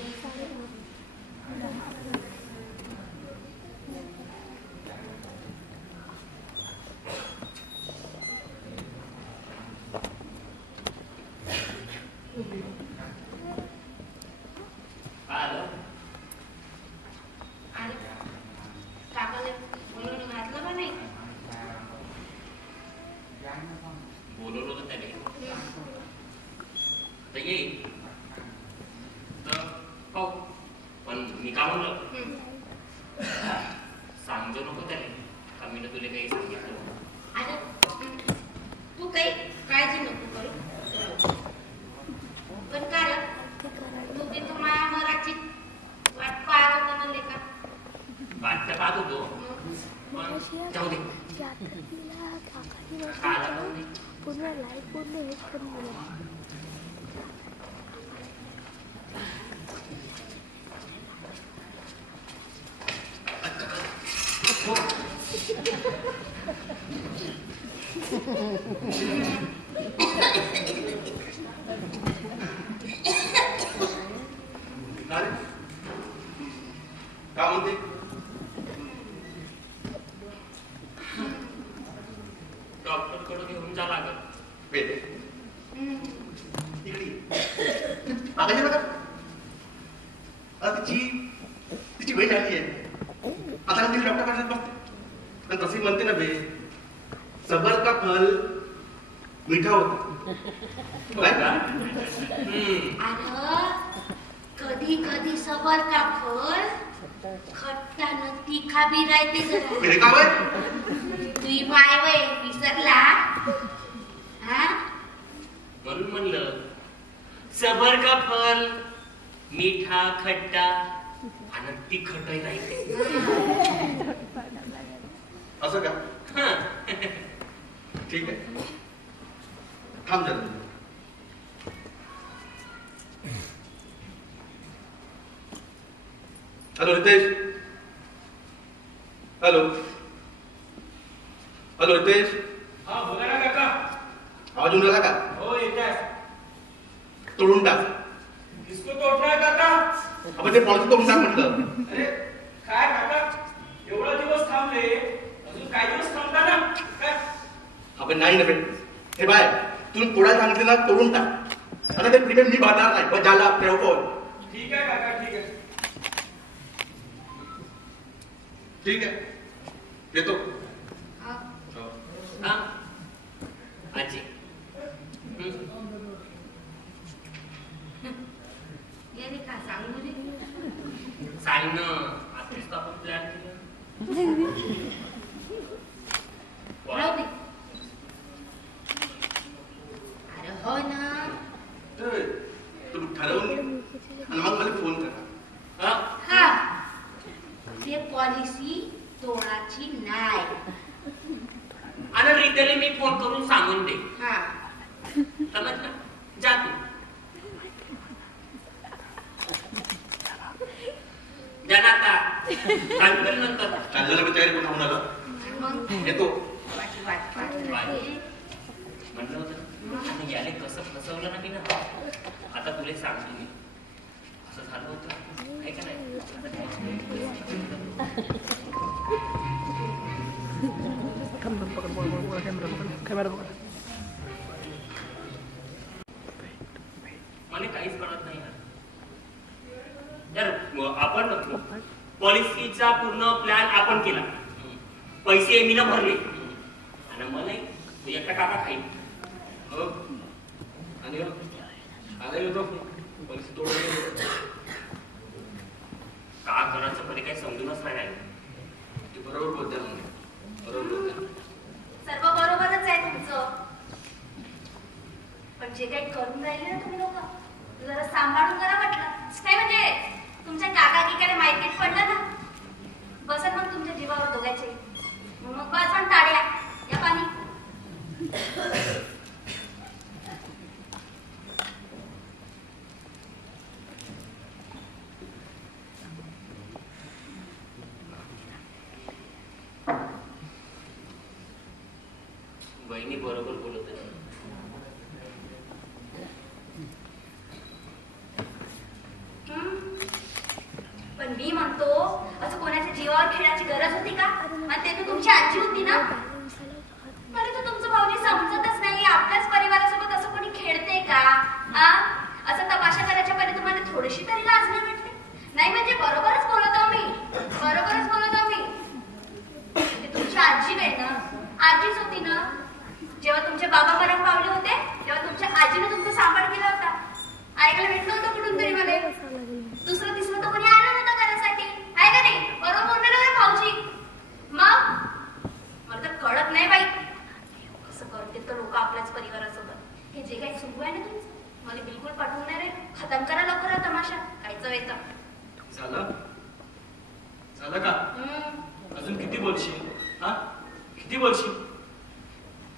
आलं आणि काकाने फुलवणं घातलं का नाही बोलवलं होतं त्याने तर येईल तर हो पण मी का म्हणलं सांगतो नको त्याने का मी तुला काही सांगितलं. आणि तू काही काळजी नको करू पण कारण तू तिथं माया मराठी वाट पाहत होता ना लेखा वाट तर पाहत होतो पण जाऊ दे आला का नाही. पूर्ण लाईव्ह पूर्ण हेच करून दिलं काय म्हणते? डॉक्टरकडे घेऊन जा लागत. इकडे मागायचे बघा. आता तिची वेळ आली आहे. आता तिला डॉक्टर कशात बघते. पण तशी म्हणते ना बे, सबर का फल मीठा होता. अरे कधी कधी सबर का फल खट्टानं तिखा बी राहते जरा. मेरे का वय? तुझी माय वय विसरला हा? म्हणून म्हणलं सबर का फल मीठा खट्टा आणि तिखटही राहते. असं का? हं. ठीक आहे, थांब जरा. Hello Ritesh. Hello hello Ritesh. हा बोला ना काका. आवाज येऊन राहिला का? हो येत आहे. तोडून टाक. किसको तोडणार काका? आपण ते पॉलिसी तोडून टाक म्हटलं. अरे काय काका, एवढा दिवस थांबले, अजून काही दिवस थांबता ना काय? आपण नाही नव्हे. हे बाय, तू तोडायला सांगितलं ना, तोडून टाक. आता ते प्रीमियम मी भरणार नाही. पण ज्याला प्रेवकोल. ठीक आहे काका, ठीक आहे. ठीक आहे, येतो. हा. हा? आजी गेली का सांगू रे? सांग ना. आताच तर आपण प्लॅन केलं. राहू दे. अरे हो ना. तू ठरवून आणि मग मला फोन करा. हा? हा ते पॉलिसी तोडाची नाही. आणि रितेला मी फोन करून सांगून दे. हा समजलं? जा तू. जा ना आता. सांगेल नंतर. चाललेलं बी तयारी पण होऊन आलं. मग येतो. वाट म्हणलं होतं आता याले कसं फसवलं ना मी ना. आता तुला सांगतो मी. असं झालं होतं आहे का नाही. कॅमेरा पकड. मला काहीच कळत नाही यार. आपण पॉलिसीचा पूर्ण प्लॅन आपण केला. पैसे मी न भरले आणि मला एकटा काका खाईल. हो आणि आला येतो पॉलिसी तोडून. का करायचं पण काही समजूनच नाही राहिलं. तू बरोबर बोलते म्हणजे बरोबर बोलते. सर्व बरोबरच आहे तुमचं. पण जे काही करून राहिले ना तुम्ही लोक जरा सांभाळून करा म्हटलं. काय म्हणजे तुमच्या काका किकाने माहितीच पडलं ना. बसत मग तुमच्या जीवावर दोघायचे. मग बस पण टाळ्या या पाणी. बहिणी बरोबर बोलत आहे. पण मी म्हणतो असं कोणाच्या जीवावर खेळायची गरज होती का? आणि ते तर तुमची आजी होती ना. मला तर तुमचं भाऊजी समजतच नाही. आपल्याच परिवारासोबत असं कोणी खेळते का? असं तमाशा करायच्या पहिले तुम्हाला थोडीशी तरी लाज नाही वाटते? नाही म्हणजे बरोबरच बोलत आहो मी. बरोबरच बोलत आहो मी. ते तुमची आजी आहे ना. आजीच होती ना. जेव्हा तुमचे बाबा मरण पावले होते तेव्हा तुमच्या आजीने तुमचा सांभाळ केला होता. ऐकायला भेटलं होतं कुठून तरी मला. दुसरं तिसरं तर कोणी आलं नव्हतं करायसाठी. आहे का नाही? बरोबर बोलणार ना भाऊजी. मग मला तर कळत नाही बाई कसं करते तर लोक आपल्याच परिवारासोबत. हे जे काही सुरू आहे ना तुमचं मला बिलकुल पटवून नाही रे. खतम करा लवकर हा तमाशा. कायचं वेचं. झालं का? अजून किती बोलशील? हा किती बोलशील?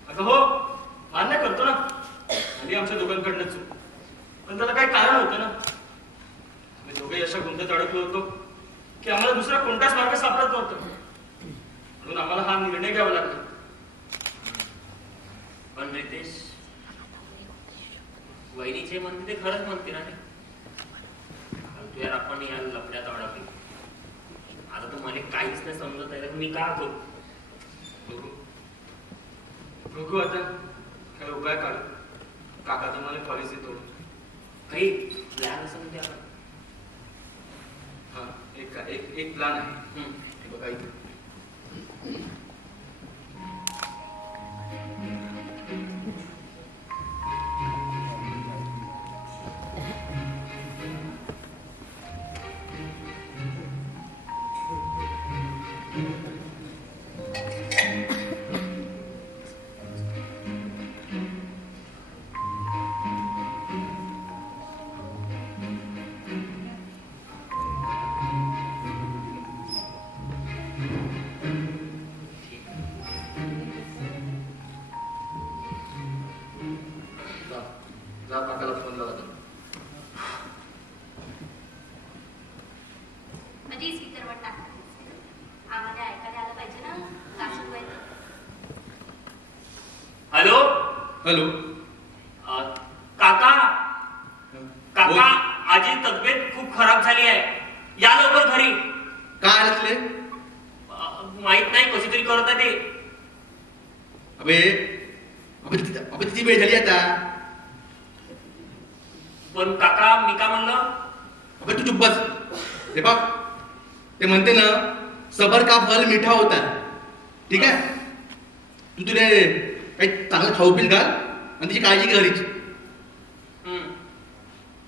अगं हो मान्य करतो ना आधी आमच्या दोघांकडनं चूक. पण त्याला काही कारण होतं ना. आम्ही दोघे अशा गुंतत अडकलो होतो की आम्हाला दुसरा कोणताच मार्ग सापडत नव्हतं. हा निर्णय घ्यावा लागला. पण रितेश, वहिनीचे म्हणते ते खरंच म्हणते ना ते. तू यार आपण या लफड्यात अडकली. आता तू मला काहीच नाही समजत आहे, मी का करू? बघू आता काय उपाय काढ. काका तुम्हाला पॉलिसी तोड. काही प्लॅन असं म्हणजे आपण हा एक प्लॅन आहे. हे बघा इथे. जा काकाला फोन लावा. कधी स्पीकरवर टाक. आम्हाला ऐकायला आलं पाहिजे ना काय सुरू आहे. Hello hello. काका, काका आजी तब्येत खूप खराब झाली आहे, या लवकर घरी. काय असले? माहित नाही कशी तरी करत आहे ते. अबे अबे किती वेळ झाली आता? पण काका मी का म्हणलं? अबे तू चुप बस. हे बघ, ते म्हणते ना सबर का फल मिठा होता. ठीक आहे, तू तुला काही चांगलं खाऊ पिल घाल आणि तिची काळजी घे घरीच.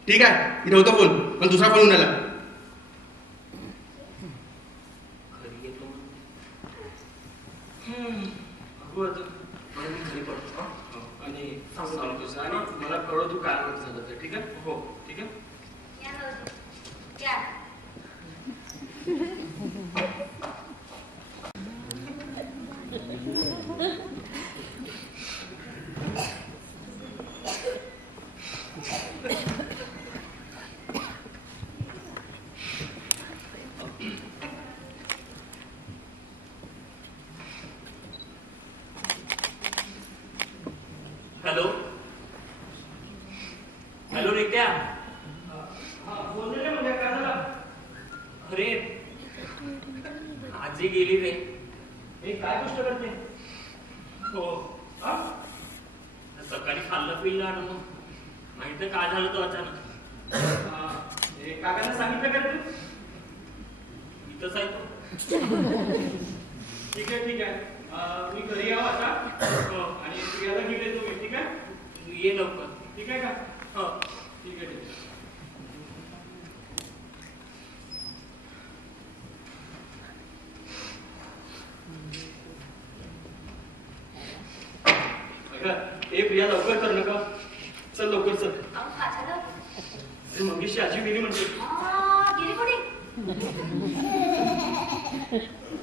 ठीक आहे, मी ठेवतो फोन. पण दुसरा फोन उन्हाला. घरी येतो बघू आता मी घरी पडतो. आणि सांगतो तुझं आणि मला कळव तू काय होत झालं तर. ठीक आहे? हो ठीक आहे. या भाऊजी, या. हॅलो हॅलो रित्या. बोललेले म्हणजे काय झालं? अरे आजी गेली रे. हे काय गोष्ट करते? हो, सकाळी खाल्लं पिल्लं आणि मग माहिती काय झालं तो अचानक. हे काकांना सांगितलं का तू? इथंच आहे तो. ठीक आहे ठीक आहे. मी घरी यावं आता आणि प्रियाला घेऊन येतो मी. ठीक आहे? तू ये लवकर. ठीक आहे का? हो. ठीक आहे ठीक आहे. ए प्रिया लवकर कर नका. चल लवकर चल. अहो, काय झालं? अरे मंगेशची आजी गेली म्हणते. गेली कुठे?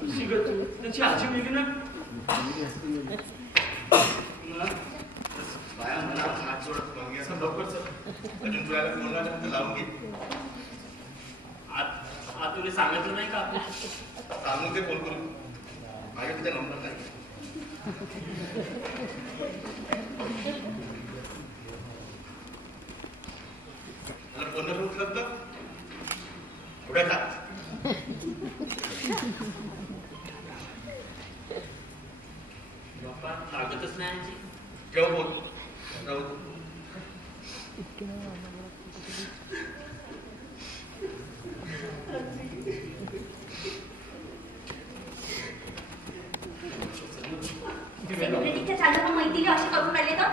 कशी ग तू? त्याची आजी गेली ना. बाया मला हात जोडत मग असं लवकर चल. अजून तुला फोन लावून घे. आज तुला सांगितलं नाही का? सांगून ते फोन करून. माझ्या तुझा नंबर नाही. मला फोन करून उचलत ना पुढे का? बाप्पा लागतच नाही आजी. ठेव बोल. राहू दे. सेलिब्रिटीच्या चालू मैत्रिणी असे करून राहिले तर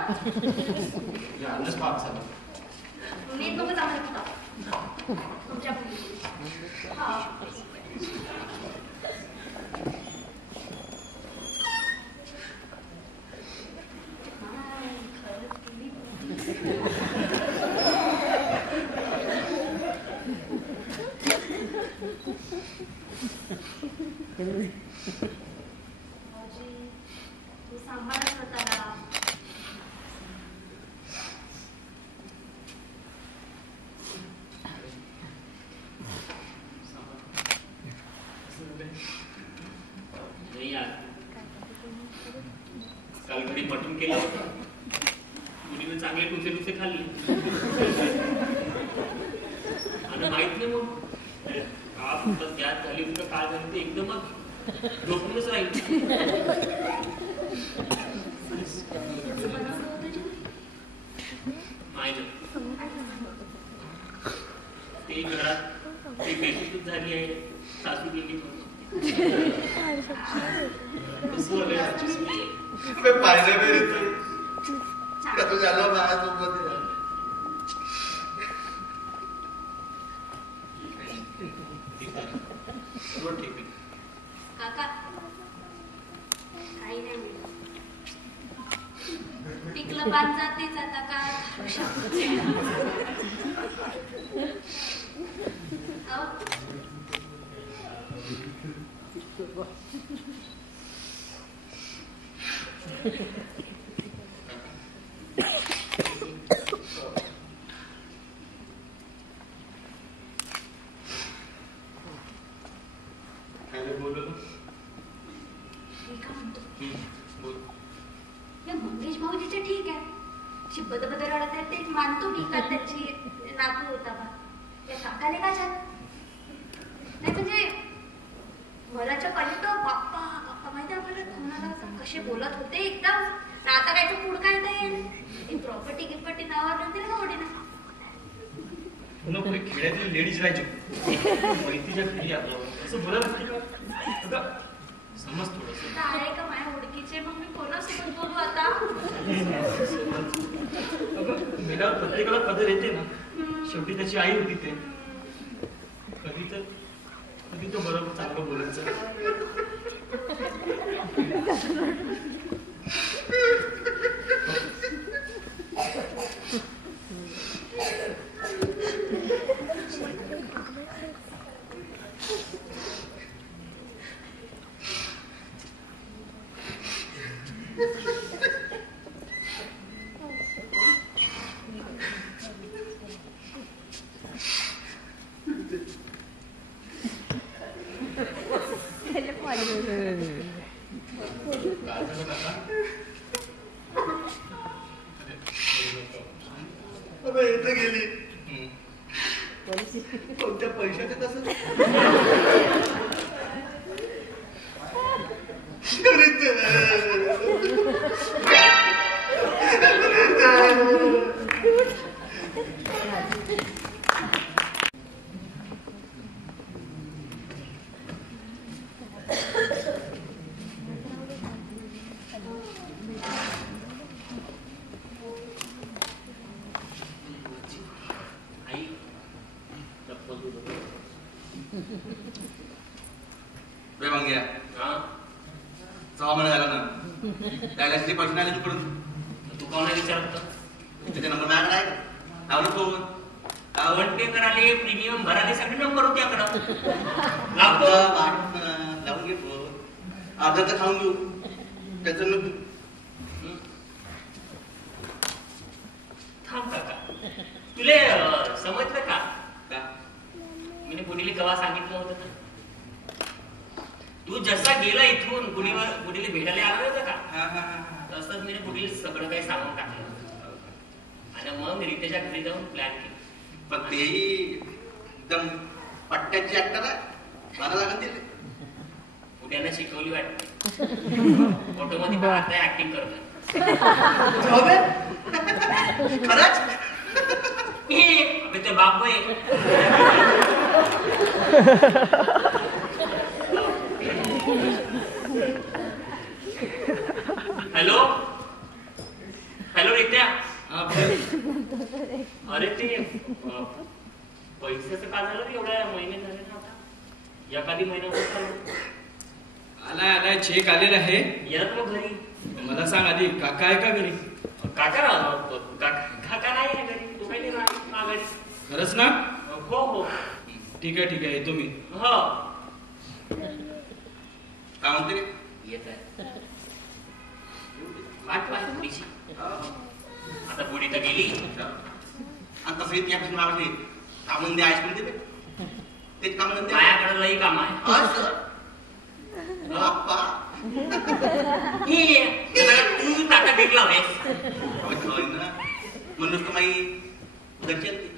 या अंदाज पाप झाला. तुम्ही नको चांगलं तुमच्या मुली. हा. तू सांभाळ स्वतःला. मटण केलं होतं. मुलीने चांगले टुचे खाल्ले आणि माहित नाही मग का फक्त गॅस झाली होती काय झाली ते एकदमच झोपूनच राहील. ते घरात ते बेसिकच झाली आहे. सासू गेली पाहिजे झालं माझ्यासोबत. काका काही नाही मिळत. पिकलं पान जातेच आता काय मंगेश भाऊजीचे ठीक आहे. बदबद रडत आहे ते मानतो मी. काल त्यांची नातू होता बा त्या काकाने काय झालं नाही म्हणजे घराच्या पलीकडं बाप्पा बाप्पा माहिती आपल्याला कोणाला कसे बोलत होते एकदम. आता काय तर पुढ काय येईल प्रॉपर्टी गिपटी नावावर नंतर ना ओढी ना पुन्हा पुढे खेड्यातील लेडीज राहायचे मैतीच्या खेळी आपल्यावर असं बोलायला का समज थोडस आहे का माझ्या ओळखीचे. मग मी कोणासोबत बोलू आता. मेल्यावर प्रत्येकाला कदर येते ना. शेवटी त्याची आई होती ते. कधी तर बरोबर चांगलं बोलायचं. इथं गेली कोणत्या पैशाचे तसं प्रीमियम भराले सगळे नंबर होते लावून घेतो. अर्धा तर खाऊन घेऊ त्याचं थांब काका. तुले समजलं का मी पुढील केव्हा सांगितलं होतं ना. तू जसा गेला इथून पुढील भेटायला आला होता का तसंच मी पुढील सगळं काही सांगून टाकलं आणि मग रितेच्या घरी जाऊन प्लॅन केला. पण तेही एकदम पट्ट्याची ऍक्टर आहे. मला लागत दिले उद्याला शिकवली वाटते. फोटो मध्ये पाहताय ऍक्टिंग करतोय. खरंच ते बाप आहे. हॅलो हॅलो रित्या. अरे ते पैशाचं का झालं एवढ्या महिने झाले ना. आता एखादी महिना आलाय चेक आलेला आहे. येत मग घरी. मला सांग आधी काका आहे का घरी. काका नाही आहे घरी. तू काही नाही घरी. खरंच ना. हो ठीक आहे येतो मी. हो काय म्हणते येत आहे. वाट थोडीशी. आता पुढे तर गेली आणि तसं यापासून आवडले कामून द्या आयस पण देते तेच काम माझ्याकडे लई काम आहे. बाप्पा तू आता बिकला वेस म्हणूनच तर माई घरची आणते.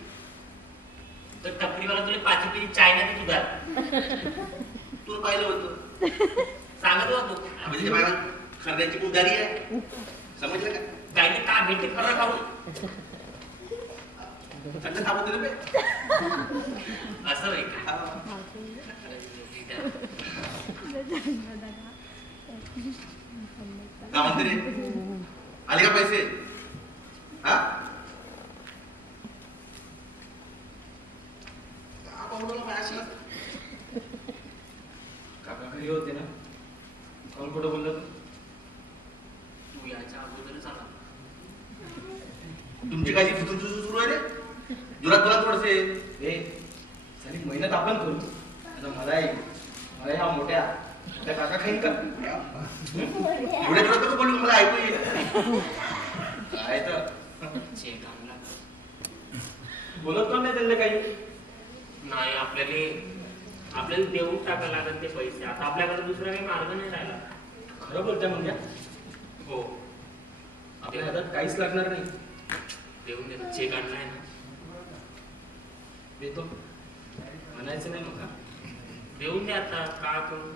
तर टपरीवाला तुला 5 रुपयाची चाय नाही तुझा तुला पाहिलं होतं सांगत होतो म्हणजे मला खरड्याची उदारी आहे, समजलं का? गायने का भेटते खरं खाऊ थंड थांबवते ना बे. असं आहे का? हा. का म्हणते रे? आले का पैसे? हा? का पाहुण्याला मायाशी? काका घरी होते ना, कोण कुठं बोललं तू? तू याच्या अगोदरच आला तुमची काय सुरू आहे रे? जोरात बोला थोडसे. ए सारी मेहनत आपण करू. आता मला ह्या मोठ्या त्या काका खाईन का? एवढ्या जोरात नको बोलू, मला ऐकू येईल. काय तर चेक आणला बोलत कोण नाही त्यांना काही. नाही आपल्याला देऊन टाकायला लागत ते पैसे. आता आपल्याकडे दुसरा काही मार्ग नाही राहिला. खरं बोलत्या म्हणजे हो आपल्या हातात काहीच लागणार नाही. देऊन देतो. चेक आणलाय ना, देतो म्हणायचं नाही मग. देऊन दे आता. का करू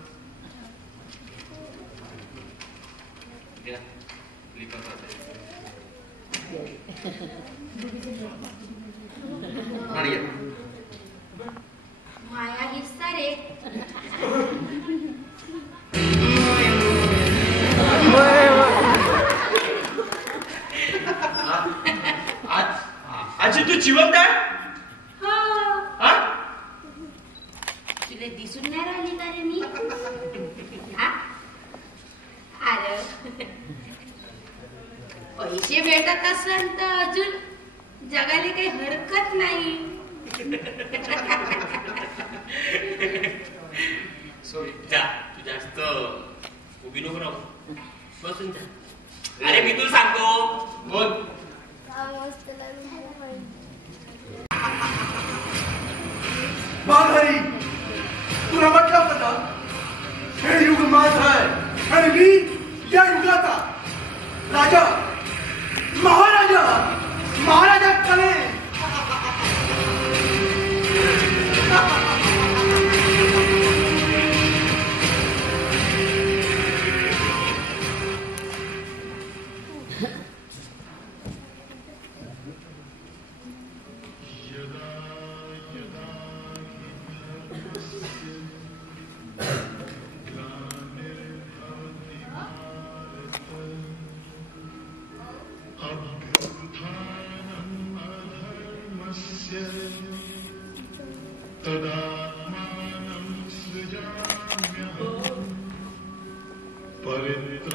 द्या लिखा आणि ये. माया हिस्सा रे. आजी तू जिवंत आहे? हो. हा? तुला दिसून नाही राहिली का रे मी? हा? अरे पैसे भेटत असेल तर अजून जगाला काही हरकत नाही. जा तू जास्त उभी नको राहू. बसून जा. अरे मी तुला सांगतो. बोल. माघारी तुला म्हटलं होतं ना, हे युग माझं आहे आणि मी या युगाचा राजा, महाराजा कले. पवित्र